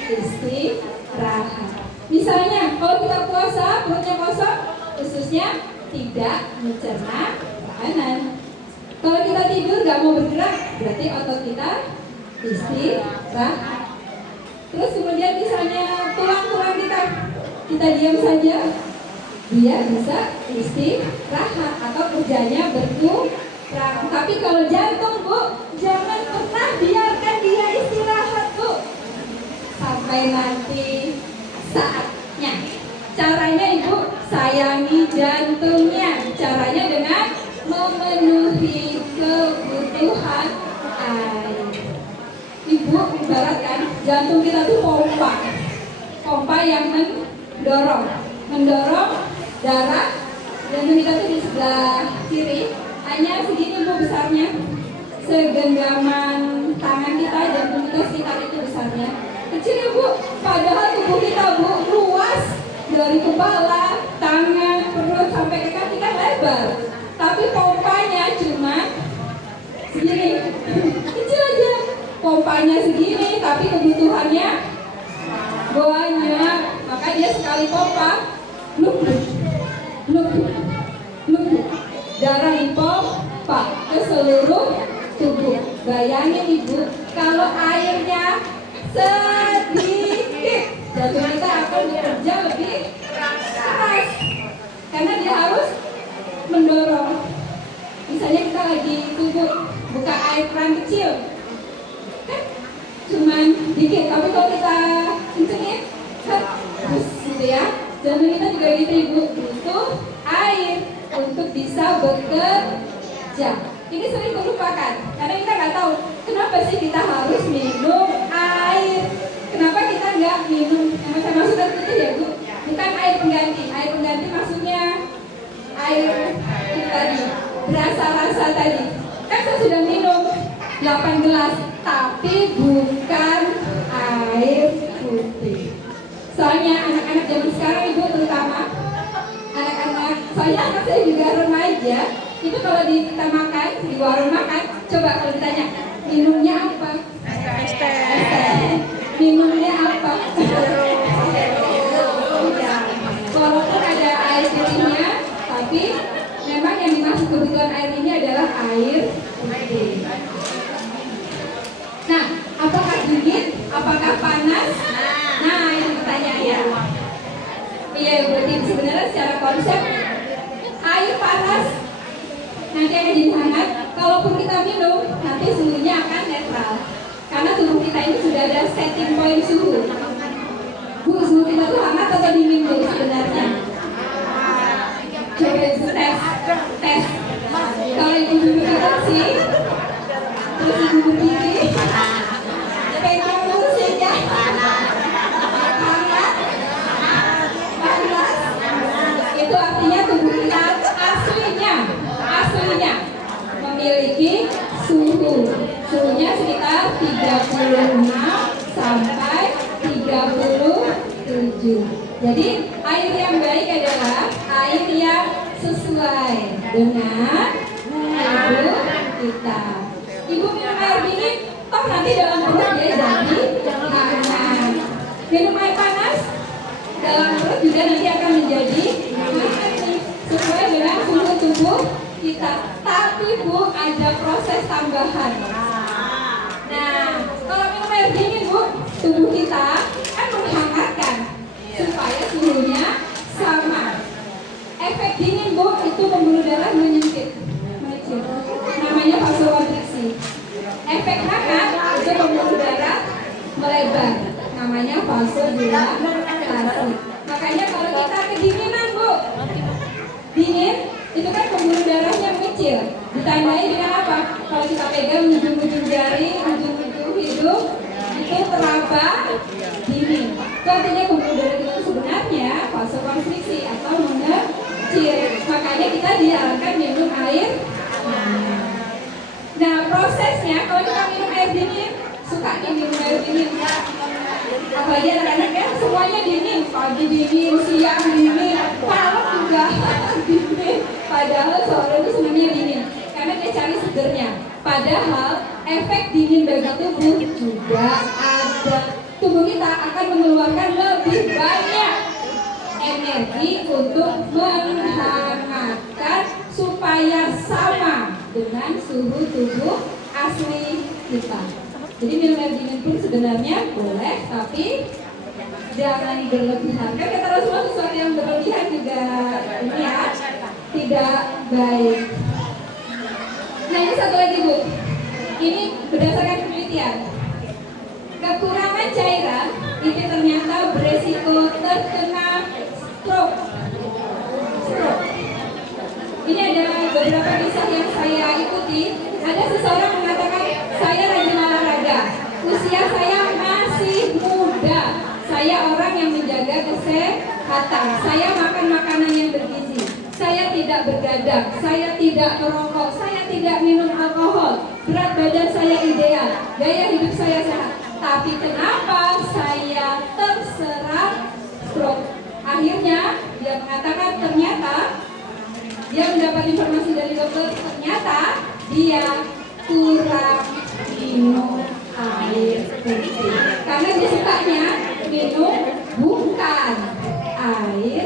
istirahat. Misalnya kalau kita puasa, perutnya kosong, khususnya tidak mencerna makanan. Kalau kita tidur nggak mau bergerak, berarti otot kita istirahat. Terus kemudian misalnya tulang-tulang kita diam saja, dia bisa istirahat atau kerjanya berkurang. Tapi kalau jantung, Bu, jangan pernah biarkan dia istirahat, Bu, sampai nanti saatnya. Caranya Ibu sayangi jantungnya. Caranya dengan memenuhi kebutuhan air. Ibu ibaratkan jantung kita tuh pompa yang mendorong darah. Jantung kita tuh di sebelah kiri, hanya segini Bu besarnya, segenggaman tangan kita. Jantung kita sekitar itu besarnya, kecil ya Bu. Padahal tubuh kita, Bu, luas, dari kepala, tangan, perut sampai ke kaki kan lebar, tapi pompanya cuma segini, kecil aja. Pompanya segini, tapi kebutuhannya banyak. Maka dia sekali pompa, luk, darah dipompa ke seluruh tubuh. Bayangin Ibu, kalau airnya sedikit, jantung kita akan bekerja lebih keras, karena dia harus mendorong. Misalnya kita lagi buka air keran kecil, kan cuman dikit, tapi kalau kita kencengin, terus gitu ya. Jantung kita juga gitu Ibu, butuh air untuk bisa bekerja. Ini sering terlupakan, karena kita nggak tahu kenapa sih kita harus minum air. Kenapa kita nggak minum yang saya maksud tadi ya Bu? Bukan air pengganti. Air pengganti maksudnya air tadi, rasa tadi. Kan saya sudah minum 8 gelas, tapi bukan air putih. Soalnya anak-anak zaman sekarang Ibu, terutama anak-anak, soalnya anak saya juga remaja, itu kalau kita makan di warung makan, coba kalau ditanya minumnya apa? Es teh. Minumnya apa? Walaupun ada air putihnya, tapi memang yang dimaksud kebutuhan air ini adalah air putih. Nah, apakah dingin? Apakah panas? Nah, itu pertanyaannya. Iya, berarti sebenarnya secara konsep air panas nanti akan jadi hangat. Kalaupun kita minum, nanti suhunya akan netral, karena tubuh kita ini sudah ada setting point suhu. Bu, suhu kita tuh hangat atau dingin Bu sebenarnya? Coba tes. Kalau ibu duduk di kursi, terus ibu berdiri, pegang kursinya, hangat, panas, itu artinya tubuh kita aslinya memiliki suhunya sekitar 36 sampai 37. Jadi air yang baik adalah air yang sesuai dengan tubuh kita. Ibu minum air dingin, toh nanti dalam perut dia jadi hangat. Minum air panas, dalam perut juga nanti akan menjadi hangat nih, sesuai dengan suhu tubuh kita. Tapi Bu, ada proses tambahan. Nah, kalau minum air dingin Bu, tubuh kita kan menghangatkan supaya suhunya sama. Efek dingin Bu, itu pembuluh darah mengecil, namanya vasokonstriksi. Efek hangat itu pembuluh darah melebar, namanya vasodilatasi. Makanya kalau kita kedinginan Bu, dingin itu kan pembuluh darahnya mengecil. Ditandai dengan apa? Kalau kita pegang ujung-ujung jari, ujung-ujung hidung, itu teraba dingin. Itu artinya pembuluh darah itu sebenarnya vasokonstriksi atau kecil. Makanya kita diarahkan minum air. Nah, prosesnya kalau kita minum air dingin, suka nih minum air dingin. Apalagi anak-anak ya, semuanya dingin. Pagi dingin, siang dingin, malam juga dingin. Padahal sore itu semuanya dingin. Karena dia cari segernya. Padahal efek dingin bagi tubuh juga ada. Tubuh kita akan mengeluarkan lebih banyak energi untuk menghangatkan supaya sama dengan suhu tubuh asli kita. Jadi minum air dingin pun sebenarnya boleh, tapi jangan berlebihan. Kan kata Rasulullah sesuatu yang berlebihan juga ini ya tidak baik. Nah ini satu lagi Bu, ini berdasarkan penelitian. Kekurangan cairan ini ternyata beresiko terkena stroke. Ini ada beberapa kisah yang saya ikuti. Ada seseorang mengatakan, saya rajin olahraga, usia saya masih muda, saya orang yang menjaga kesehatan, saya makan makanan yang bergizi, saya tidak bergadang, saya tidak merokok, saya tidak minum alkohol, berat badan saya ideal, gaya hidup saya sehat. Tapi kenapa saya terserang stroke? Akhirnya dia mengatakan ternyata dia mendapat informasi dari dokter, ternyata dia kurang minum air putih. Karena dia sukanya minum bukan air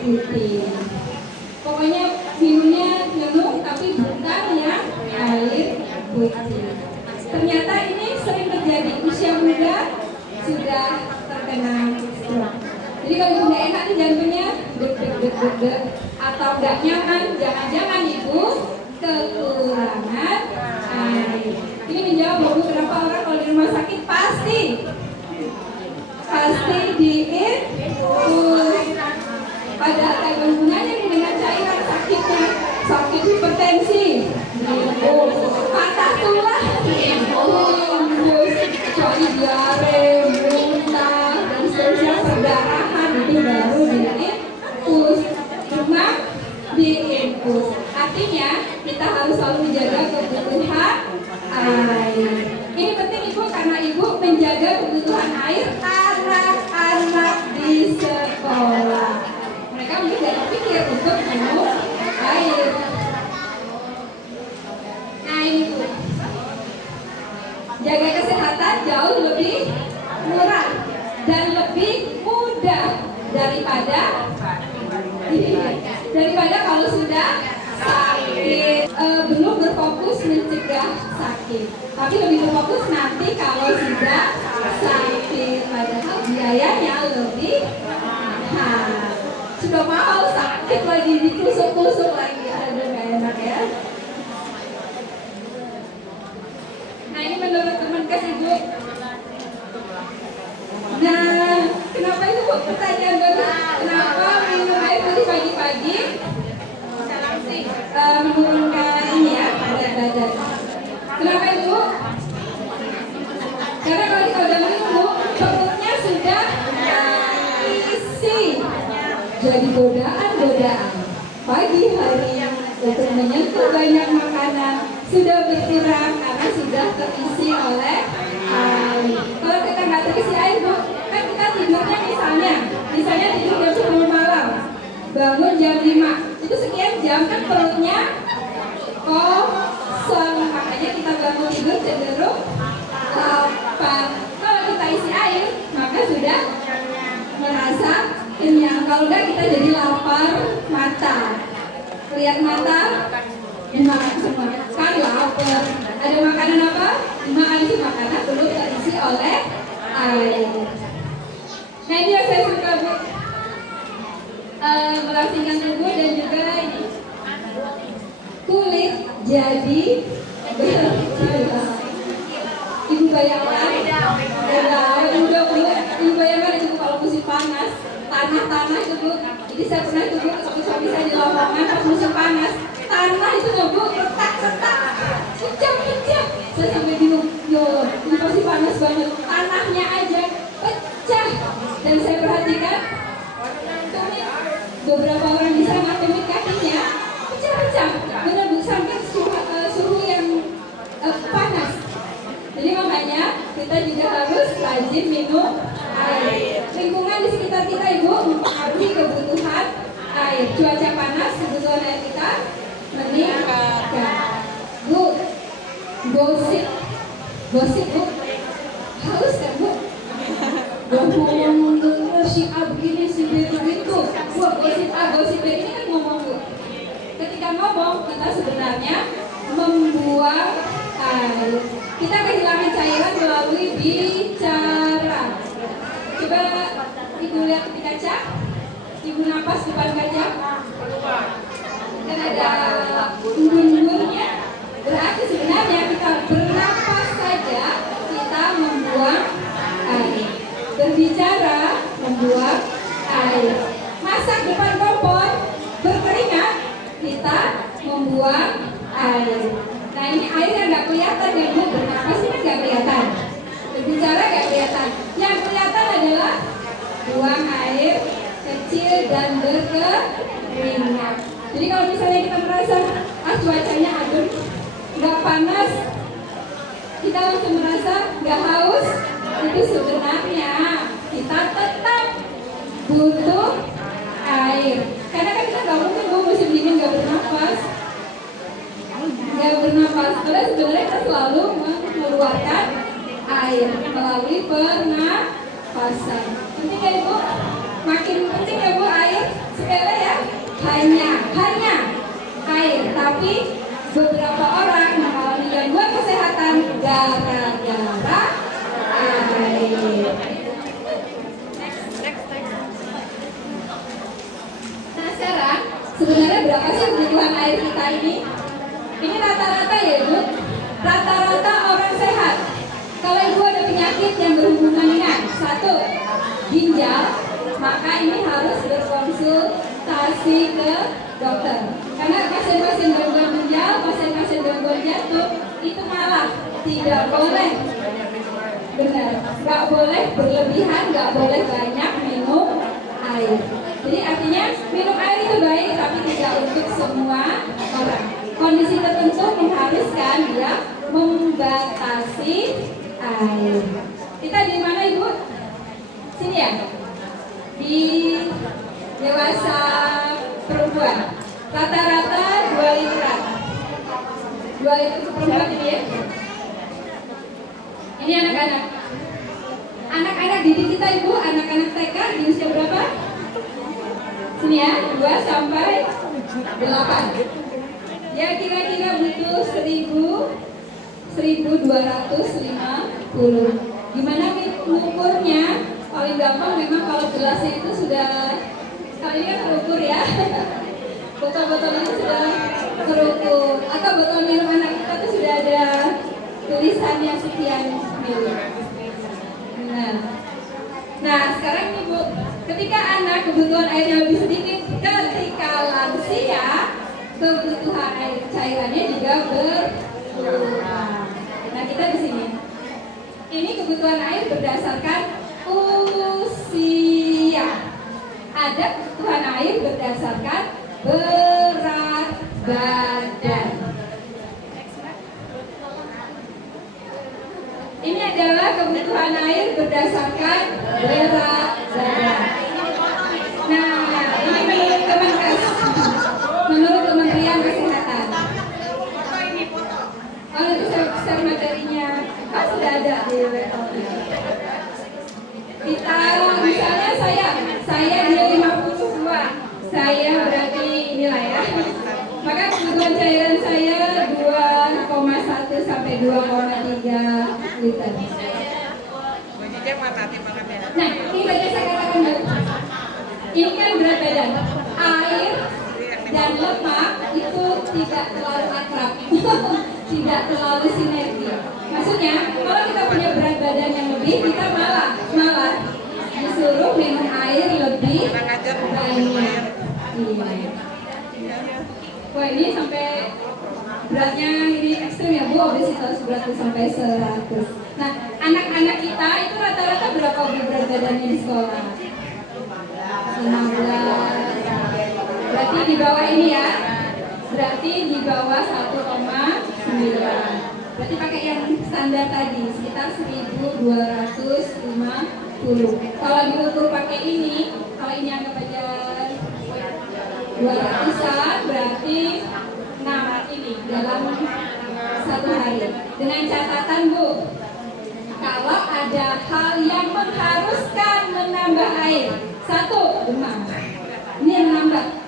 putih. Pokoknya minumnya minum tapi bukan yang air putih. Ternyata ini sering terjadi, usia muda sudah terkena stroke. Jadi kalau ibu nggak enak nih jantungnya, deg, atau nggak nyaman, jangan-jangan ibu kekurangan air. Ini menjawab Bu, kenapa orang kalau di rumah sakit pasti diinfus. Padahal ada gunanya nih dengan cairan sakitnya, sakit hipertensi, patah tulang, kecuali diare, muntah, dan seterusnya perdarahan itu baru diinfus. Cuma diinfus. Artinya kita harus selalu menjaga kebutuhan air. Ini penting Ibu karena Ibu menjaga kebutuhan air anak-anak di sekolah. Mereka mungkin tidak berpikir untuk minum air. Nah ini Bu, jaga kesehatan jauh lebih murah dan lebih mudah daripada kalau sudah sakit. Belum berfokus mencegah sakit, tapi lebih berfokus nanti kalau sudah sakit. Padahal biayanya lebih mahal. Sudah mahal sakit lagi ditusuk-tusuk lagi, aduh gak enak ya. Nah ini menurut Kemenkes Ibu. Nah kenapa itu Bu? Pertanyaan baru. Kenapa minum air putih pagi-pagi menurunkan ini ya berat badan? Kenapa itu? Karena kalau kita udah minum, perutnya sudah terisi. Jadi godaan pagi hari untuk menyentuh banyak makanan sudah berkurang karena sudah terisi oleh air. Kalau kita nggak terisi air Bu, kan kita tidurnya misalnya tidur jam 10 malam, bangun jam 5, itu sekian jam kan perutnya kosong, makanya kita bangun tidur cenderung lapar. Kalau kita isi air, maka sudah merasa kenyang. Kalau enggak kita jadi lapar mata. Lihat mata, dimakan semua. Kan lapar. Ada makanan apa? Dimakan itu makanan belum terisi oleh air. Nah ini yang saya suka Bu, melangsingkan tubuh dan juga ini kulit jadi berkilau. Ibu bayangkan, udah Bu, ibu bayangkan itu kalau musim panas, tanah itu Bu. Jadi saya pernah itu Bu, waktu suami saya di lapangan pas musim panas, tanah itu Bu retak-retak, kejam-kejam. Saya sampai bingung, yo ini pasti panas banget, tanahnya aja pecah. Dan saya perhatikan beberapa orang bisa ngakumin kakinya pecah-pecah, benar sampai suhu yang panas. Jadi makanya kita juga harus rajin minum air. Lingkungan di sekitar kita Ibu mempengaruhi kebutuhan air. Cuaca panas, kebutuhan air kita meningkat. Bu, gosip Bu, haus kan Bu? Ngomong si A begini, si B begitu. Bu, gosip A, gosip B ini kan ngomong Bu. Ketika ngomong kita sebenarnya membuang air. Kita kehilangan cairan melalui bicara. Coba Ibu lihat di kaca. Ibu napas depan kaca. Kan ada embun-embunnya. Berarti sebenarnya kita bernapas saja kita membuang air. Berbicara membuang air. Masak depan kompor berkeringat kita membuang air. Nah ini air yang nggak kelihatan ya Bu, bernapas ini nggak kelihatan, berbicara nggak kelihatan. Yang kelihatan adalah buang air kecil dan berkeringat. Jadi kalau misalnya kita merasa cuacanya adem, nggak panas, kita langsung merasa nggak haus, itu sebenarnya kita tetap butuh air. Karena kan kita nggak mungkin Bu musim dingin nggak bernapas. Padahal sebenarnya kita selalu mengeluarkan air melalui pernapasan. Penting ya Ibu? Makin penting ya Bu air? Sepele ya? Hanya air. Tapi beberapa orang mengalami gangguan kesehatan gara-gara air. Nah sekarang sebenarnya berapa sih kebutuhan air kita ini? Ini rata-rata ya Bu, rata-rata orang sehat. Kalau Ibu ada penyakit yang berhubungan dengan 1. ginjal, maka ini harus berkonsultasi ke dokter. Karena pasien-pasien gangguan ginjal, pasien-pasien gangguan jantung itu malah tidak boleh, benar, nggak boleh berlebihan, nggak boleh banyak minum air. Jadi artinya minum air itu baik, tapi tidak untuk semua orang. Kondisi tertentu mengharuskan dia membatasi air. Kita di mana Ibu? Sini ya? Di dewasa perempuan. Rata-rata 2 literan. 2 liter perempuan ini ya. Ini anak-anak. Anak-anak didik kita Ibu, anak-anak TK di usia berapa? Sini ya, 2 sampai 8. Ya kira-kira butuh 1.250. Gimana mengukurnya? Paling gampang memang kalau gelasnya itu sudah, kali ini kan terukur ya. Botol-botol itu sudah terukur. Atau botol minum anak kita tuh sudah ada tulisannya sekian mili. Nah sekarang nih Bu, ketika anak kebutuhan airnya lebih sedikit, ketika lansia kebutuhan air cairannya juga berkurang. Nah kita di sini. Ini kebutuhan air berdasarkan usia. Ada kebutuhan air berdasarkan berat badan. Ini adalah kebutuhan air berdasarkan berat badan. Nah, ini menurut Kemenkes. Menurut Kementerian Kesehatan. Kalau itu share materinya, sudah ada di laptopnya. Kita misalnya saya di 52, saya berarti inilah ya. Maka kebutuhan cairan saya 2,1 sampai 2,3 liter. Nah, ini tadi saya katakan dulu. Ini kan berat badan. Air dan lemak itu tidak terlalu akrab, tidak terlalu sinergi. Maksudnya, kalau kita punya berat badan yang lebih, kita malah disuruh minum air lebih banyak. Wah ini sampai beratnya ini ekstrim ya Bu, obesitas beratnya sampai 100. Nah, anak-anak kita itu rata-rata berapa berat badannya di sekolah? 15. Berarti di bawah ini ya. Berarti di bawah 1,9. Berarti pakai yang standar tadi sekitar 1.250. Kalau diukur pakai ini, kalau ini anggap aja 200-an, berarti 6 ini dalam satu hari. Dengan catatan Bu, kalau ada hal yang mengharuskan menambah air, 1, demam. Ini yang menambah.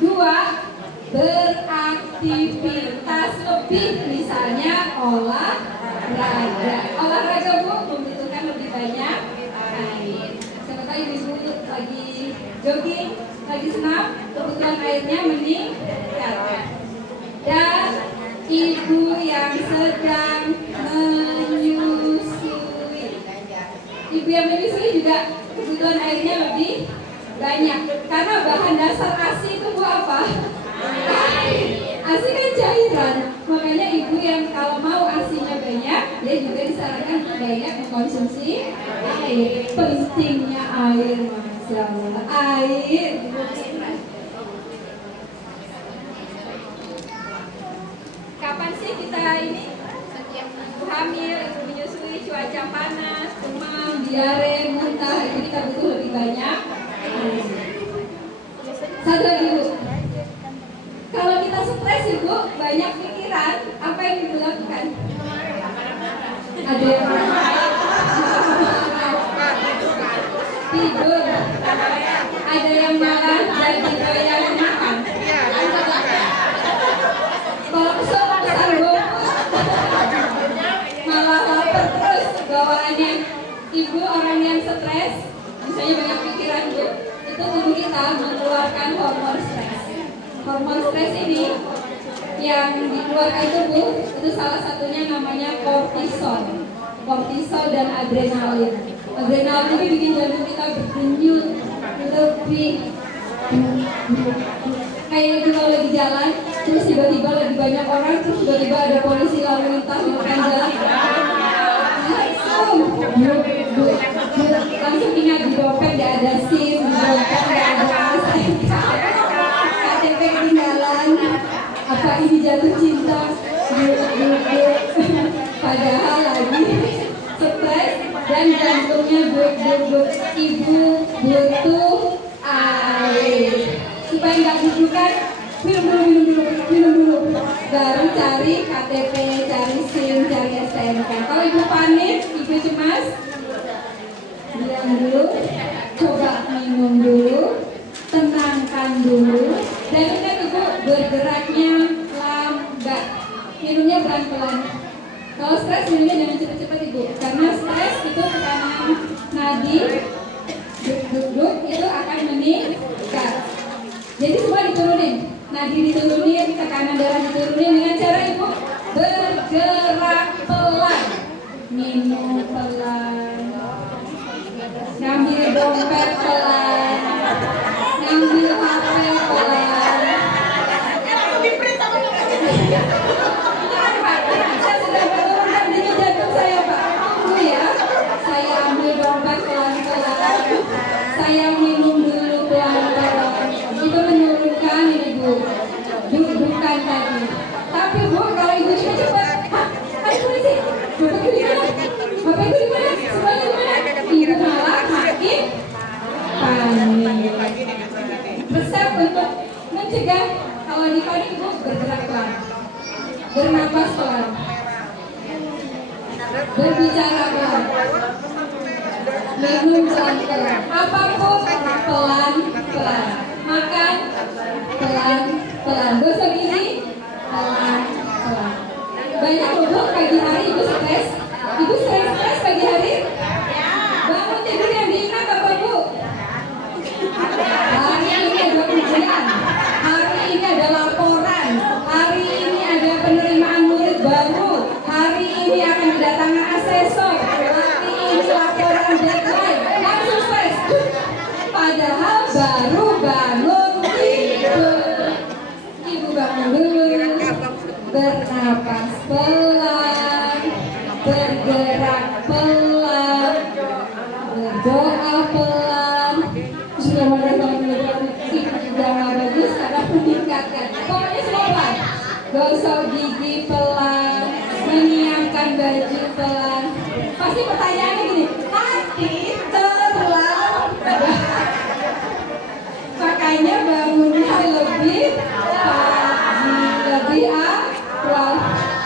2, beraktivitas lebih, misalnya olahraga. Olahraga Bu membutuhkan lebih banyak air. Siapa tahu ibu lagi jogging, lagi senam, kebutuhan airnya meningkat. Dan ibu yang sedang menyusui, ibu yang menyusui juga kebutuhan airnya lebih banyak. Karena bahan dasar ASI itu Bu apa? ASI kan cairan. Makanya ibu yang kalau mau ASInya banyak, dia juga disarankan banyak mengkonsumsi air. Pentingnya air, Masya Allah. Air. Kapan sih kita ini hamil, ibu menyusui, cuaca panas, demam, diare, muntah, itu kita butuh lebih banyak air. Satu lagi Bu, kalau kita stres Ibu, banyak pikiran, apa yang Ibu lakukan? Ada yang tidur, ada yang malah jadi doyan makan. Kalau kesel pesan malah lapar terus bawaannya. Ibu orang yang stres, misalnya banyak pikiran Bu, itu tubuh kita mengeluarkan hormon stres. Hormon stres ini yang dikeluarkan tubuh itu salah satunya namanya kortisol. Kortisol dan adrenalin. Adrenalin ini bikin jantung kita berdenyut lebih. Kayak itu kalau lagi jalan, terus tiba-tiba lagi banyak orang, terus tiba-tiba ada polisi lalu lintas di depan jalan. Langsung ingat di dompet gak ada SIM, di dompet gak ada STNK, KTP ketinggalan. Apa ini jatuh cinta? Padahal lagi stres dan jantungnya duk-duk-duk. Ibu butuh air. Supaya nggak butuhkan, minum dulu, baru cari KTP, cari SIM, cari STNK. Kalau ibu panik, ibu cemas, diam dulu, coba minum dulu, tenangkan dulu, dan ingat ibu bergeraknya lambat, minumnya pelan-pelan. Kalau stres minumnya jangan cepat-cepat ibu, karena stres itu tekanan nadi, duk-duk itu akan meningkat. Jadi semua diturunin, nadi diturunin, tekanan darah diturunin dengan cara ibu bergerak pelan, minum pelan, ngambil dompet pelan, ngambil HP pelan. Saya sudah menurunkan denyut jantung saya Pak. Tunggu ya, saya ambil dompet pelan-pelan, saya minum dulu pelan-pelan. Itu menurunkan ibu dudukan tadi. Tapi Bu, kalau ibu cepat-cepat, ada polisi, bapak ibu di mana? Bapak ibu di mana? Semuanya di mana? Ibu malah makin panik. Resep untuk mencegah kalau di panik ibu bergerak pelan, bernapas pelan, berbicara pelan, minum pelan-pelan, apapun pelan-pelan, makan pelan-pelan, gosok gigi pelan-pelan. Banyak loh pagi hari ibu stres. Ibu sering stres pagi hari? Bangun tidur yang diingat apa Bu? Hari ini ada ujian, hari ini ada laporan, hari ini ada penerimaan murid baru, hari ini akan kedatangan asesor, hari ini laporan deadline, langsung stres. Padahal baru bangun tidur. Ibu bangun dulu, bernapas pelan, bergerak pelan, berdoa pelan. Sudah mulai bagus karena menggosok gigi pelan, menyiapkan baju pelan. Pasti pertanyaannya gini, tapi terlambat. Makanya bangunnya lebih pagi, lebih awal.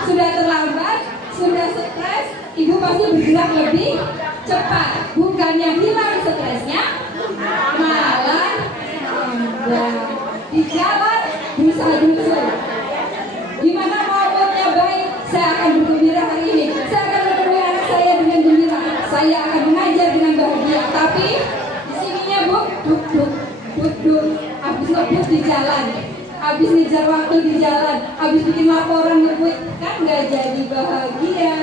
Sudah terlambat, sudah stres, ibu pasti bergerak lebih cepat. Bukannya hilang stresnya, malah nambah. Di jalan berusaha dulu. Gimana mau moodnya baik? Saya akan bergembira hari ini. Saya akan menemui anak saya dengan gembira. Saya akan mengajar dengan bahagia. Tapi di sininya bu, duk. Habis ngebut di jalan, habis ngejar waktu di jalan, habis bikin laporan ngebut, kan nggak jadi bahagia.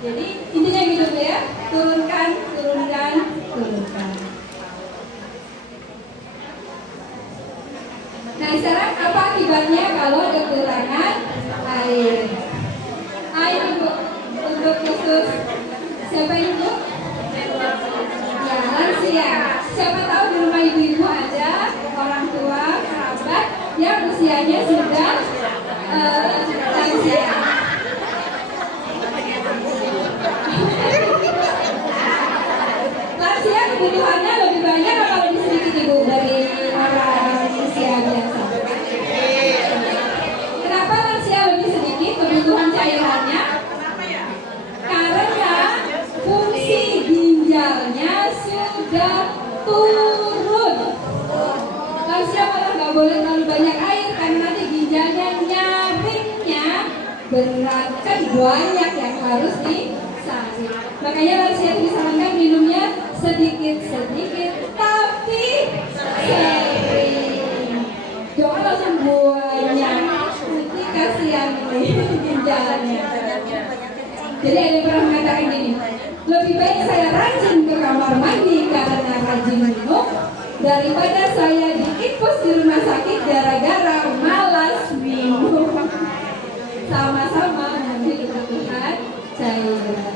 Jadi intinya gitu Bu ya. Turunkan. Nah sekarang apa akibatnya kalau kekurangan air? Air untuk khusus siapa itu? Ya lansia. Siapa tahu di rumah ibu-ibu ada orang tua, kerabat yang usianya sudah lansia. Lansia kebutuhannya lebih banyak apa lebih sedikit ibu dari orang usia biasa? Kenapa lansia lebih sedikit kebutuhan cairannya? Karena fungsi ginjalnya sudah turun. Lansia malah nggak boleh terlalu banyak air karena nanti ginjalnya nyaringnya berat, kan banyak yang harus disaring. Makanya lansia itu disarankan minumnya sedikit tapi sering. Jangan langsung banyak, nanti kasihan nih ginjalnya. Jadi ada pernah mengatakan gini, lebih baik saya rajin ke kamar mandi karena rajin minum daripada saya diinfus di rumah sakit gara-gara malas minum. Sama-sama mengambil kebutuhan cairan.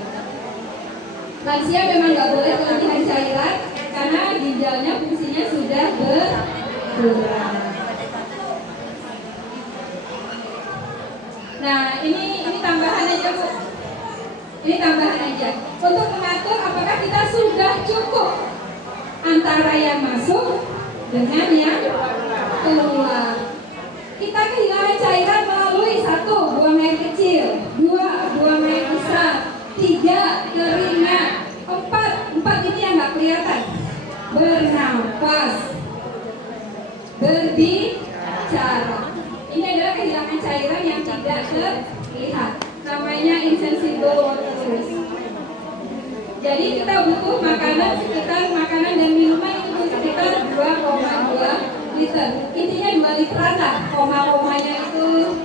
Lansia memang nggak boleh kelebihan cairan karena ginjalnya fungsinya sudah berkurang. Nah ini tambahan aja Bu. Ini tambahan aja untuk mengatur apakah kita sudah cukup antara yang masuk dengan yang keluar. Kita kehilangan cairan melalui 1. Buang air kecil, 2. Buang air besar, 3. Keringat, 4 ini yang nggak kelihatan. Bernafas, berbicara. Ini adalah kehilangan cairan yang tidak terlihat. Namanya insensible water loss. Jadi kita butuh makanan dan minuman itu sekitar 2,2 liter. Intinya 2 literan lah. Koma-komanya itu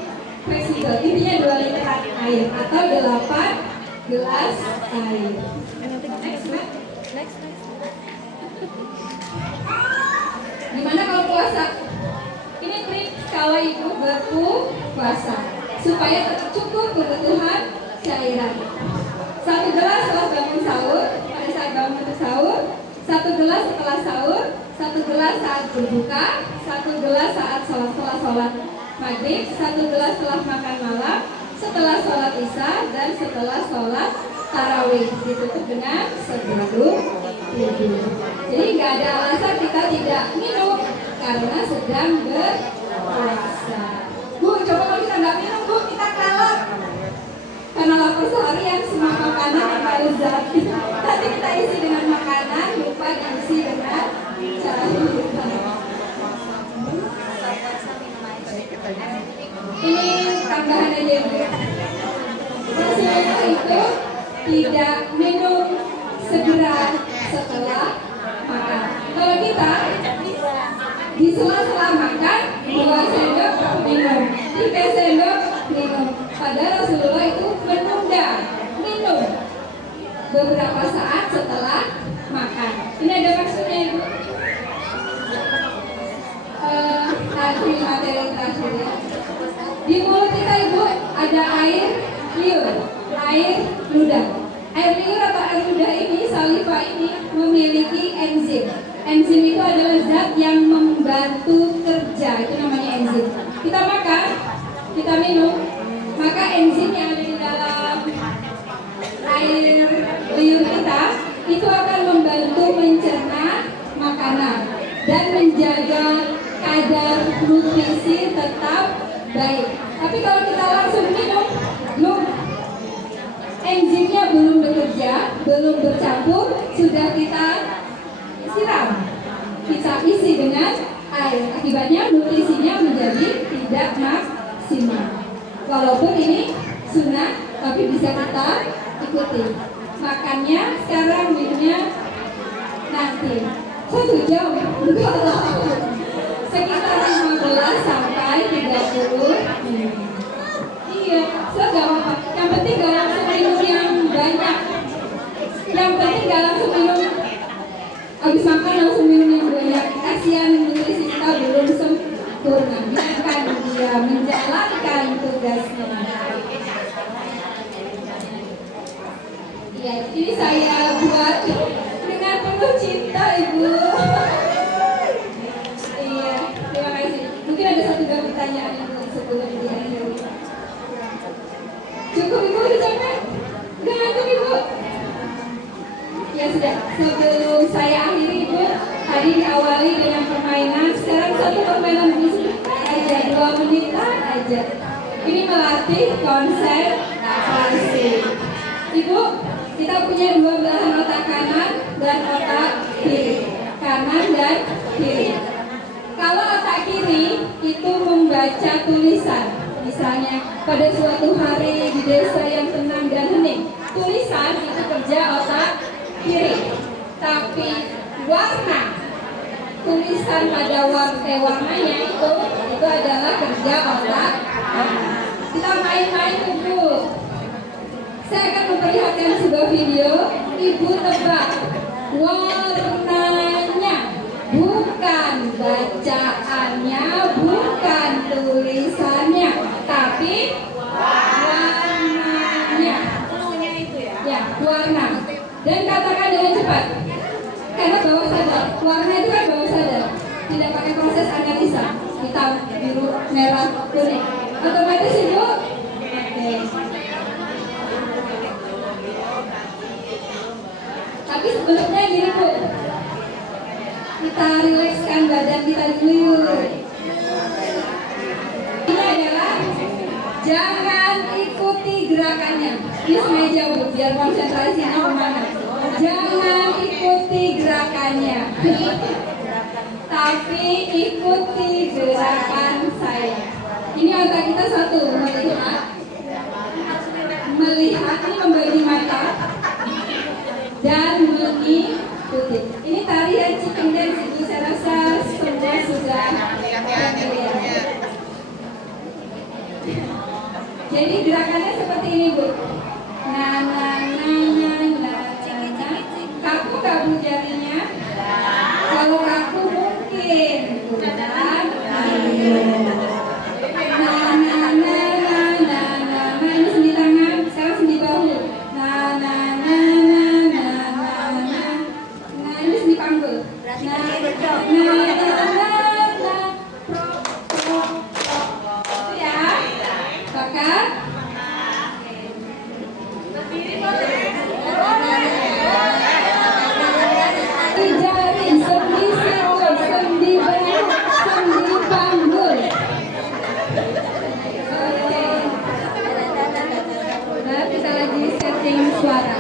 fleksibel. Intinya 2 literan air atau 8 gelas air. Next. Gimana kalau puasa? Ini trik kalau ibu berpuasa supaya tetap cukup kebutuhan cairan. 1 gelas setelah bangun sahur, pada saat bangun untuk sahur, 1 gelas setelah sahur, 1 gelas saat berbuka, 1 gelas saat sholat maghrib, 1 gelas setelah makan malam, setelah sholat isya dan setelah sholat tarawih. Ditutup dengan sebelum tidur. Jadi nggak ada alasan kita tidak minum karena sedang berpuasa. Bu, coba kalau kita nggak minum Bu, kita kalah. Karena lapar seharian semua makanan yang lezat. Nanti kita isi dengan makanan, lupa diisi dengan cairan. Ini tambahan aja Bu. Rasulullah itu tidak minum segera setelah makan. Kalau kita di sela-sela makan 2 sendok minum, 3 sendok minum. Padahal Rasulullah itu menunda minum beberapa saat setelah makan. Ini ada maksudnya Ibu. Tadi materi terakhir ya. Di mulut kita Ibu ada air liur, air ludah. Air liur atau air ludah ini, saliva ini memiliki enzim. Enzim itu adalah zat yang membantu kerja, itu namanya enzim. Kita makan, kita minum, maka enzim yang ada di dalam air liur kita itu akan membantu mencerna makanan dan menjaga kadar nutrisi tetap baik. Tapi kalau kita langsung minum, enzimnya belum bekerja, belum bercampur, sudah kita siram, kita isi dengan air. Akibatnya nutrisinya menjadi tidak maksimal. Walaupun ini sunnah, tapi bisa kita ikuti. Makannya sekarang, minumnya nanti. 1 jam, enggak lah. Sekitar 15 sampai 30 menit. Iya, gak apa-apa. Yang penting gak langsung minum yang banyak. Yang penting gak langsung minum. Habis makan langsung minum yang banyak. Kasihan nutrisi kita belum sempurna. Biarkan dia menjalankan tugasnya. Iya, ini saya buat dengan penuh cinta, Ibu. Iya, terima kasih. Mungkin ada 1-2 pertanyaan Ibu sebelum diakhiri. Cukup Ibu, udah capek? Udah ngantuk Ibu? Ya sudah, sebelum saya akhiri Ibu, tadi diawali dengan permainan. Sekarang 1 permainan aja, 2 menitan aja. Ini melatih konsentrasi. Ibu, kita punya 2 belahan otak kanan dan otak kiri. Kanan dan kiri. Kalau otak kiri itu membaca tulisan, misalnya pada suatu hari di desa yang tenang dan hening, tulisan itu kerja otak kiri. Tapi warna, tulisan pada warnanya itu adalah kerja otak kanan. Kita main-main dulu. Saya akan memperlihatkan sebuah video. Ibu tebak warnanya, bukan bacaannya, bukan tulisannya, tapi warnanya. Ya, warna. Dan katakan dengan cepat. Karena bawah sadar, warna itu kan bawah sadar. Tidak pakai proses analisa. Hitam, biru, merah, kuning. Otomatis Ibu. Oke. Tapi sebelumnya gini Bu, kita rilekskan badan kita dulu. Ini adalah jangan ikuti gerakannya. Ini sengaja Bu, biar konsentrasinya kemana. Jangan ikuti gerakannya, tapi ikuti gerakan saya. Ini otak kita satu, melihat ini membagi mata dan mengikuti. Ini tarian chicken dance Ibu, saya rasa semua sudah familiar. Jadi gerakannya seperti ini Bu. Nah, kaku jarinya. Kalau kaku mungkin ini sendi tangan, sekarang sendi bahu. Ini sendi panggul. Ya, bakar. Jari, sendi sikut, sendi bahu, sendi panggul. Oke. Nah, kita lagi setting suara.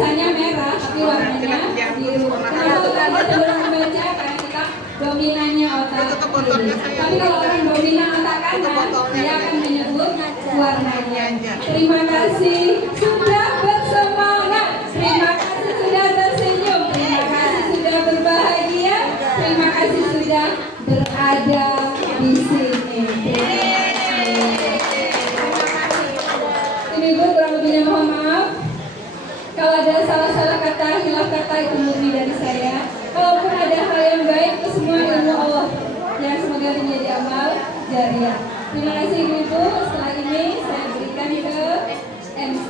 tulisannya merah tapi warnanya biru. Kenapa kalian cenderung membaca? Karena kita dominannya otak kiri. Tapi kalau orang dominan otak kanan, dia akan menyebut warnanya. Terima kasih sudah bersemangat. Terima kasih sudah tersenyum. Terima kasih sudah berbahagia. Terima kasih sudah berada di sini. Ibu kurang lebihnya mohon maaf. Kalau ada salah-salah kata, hilaf kata itu murni dari saya. Kalaupun ada hal yang baik, itu semua ilmu Allah yang semoga menjadi amal jariah. Terima kasih Ibu. Setelah ini saya berikan ke MC.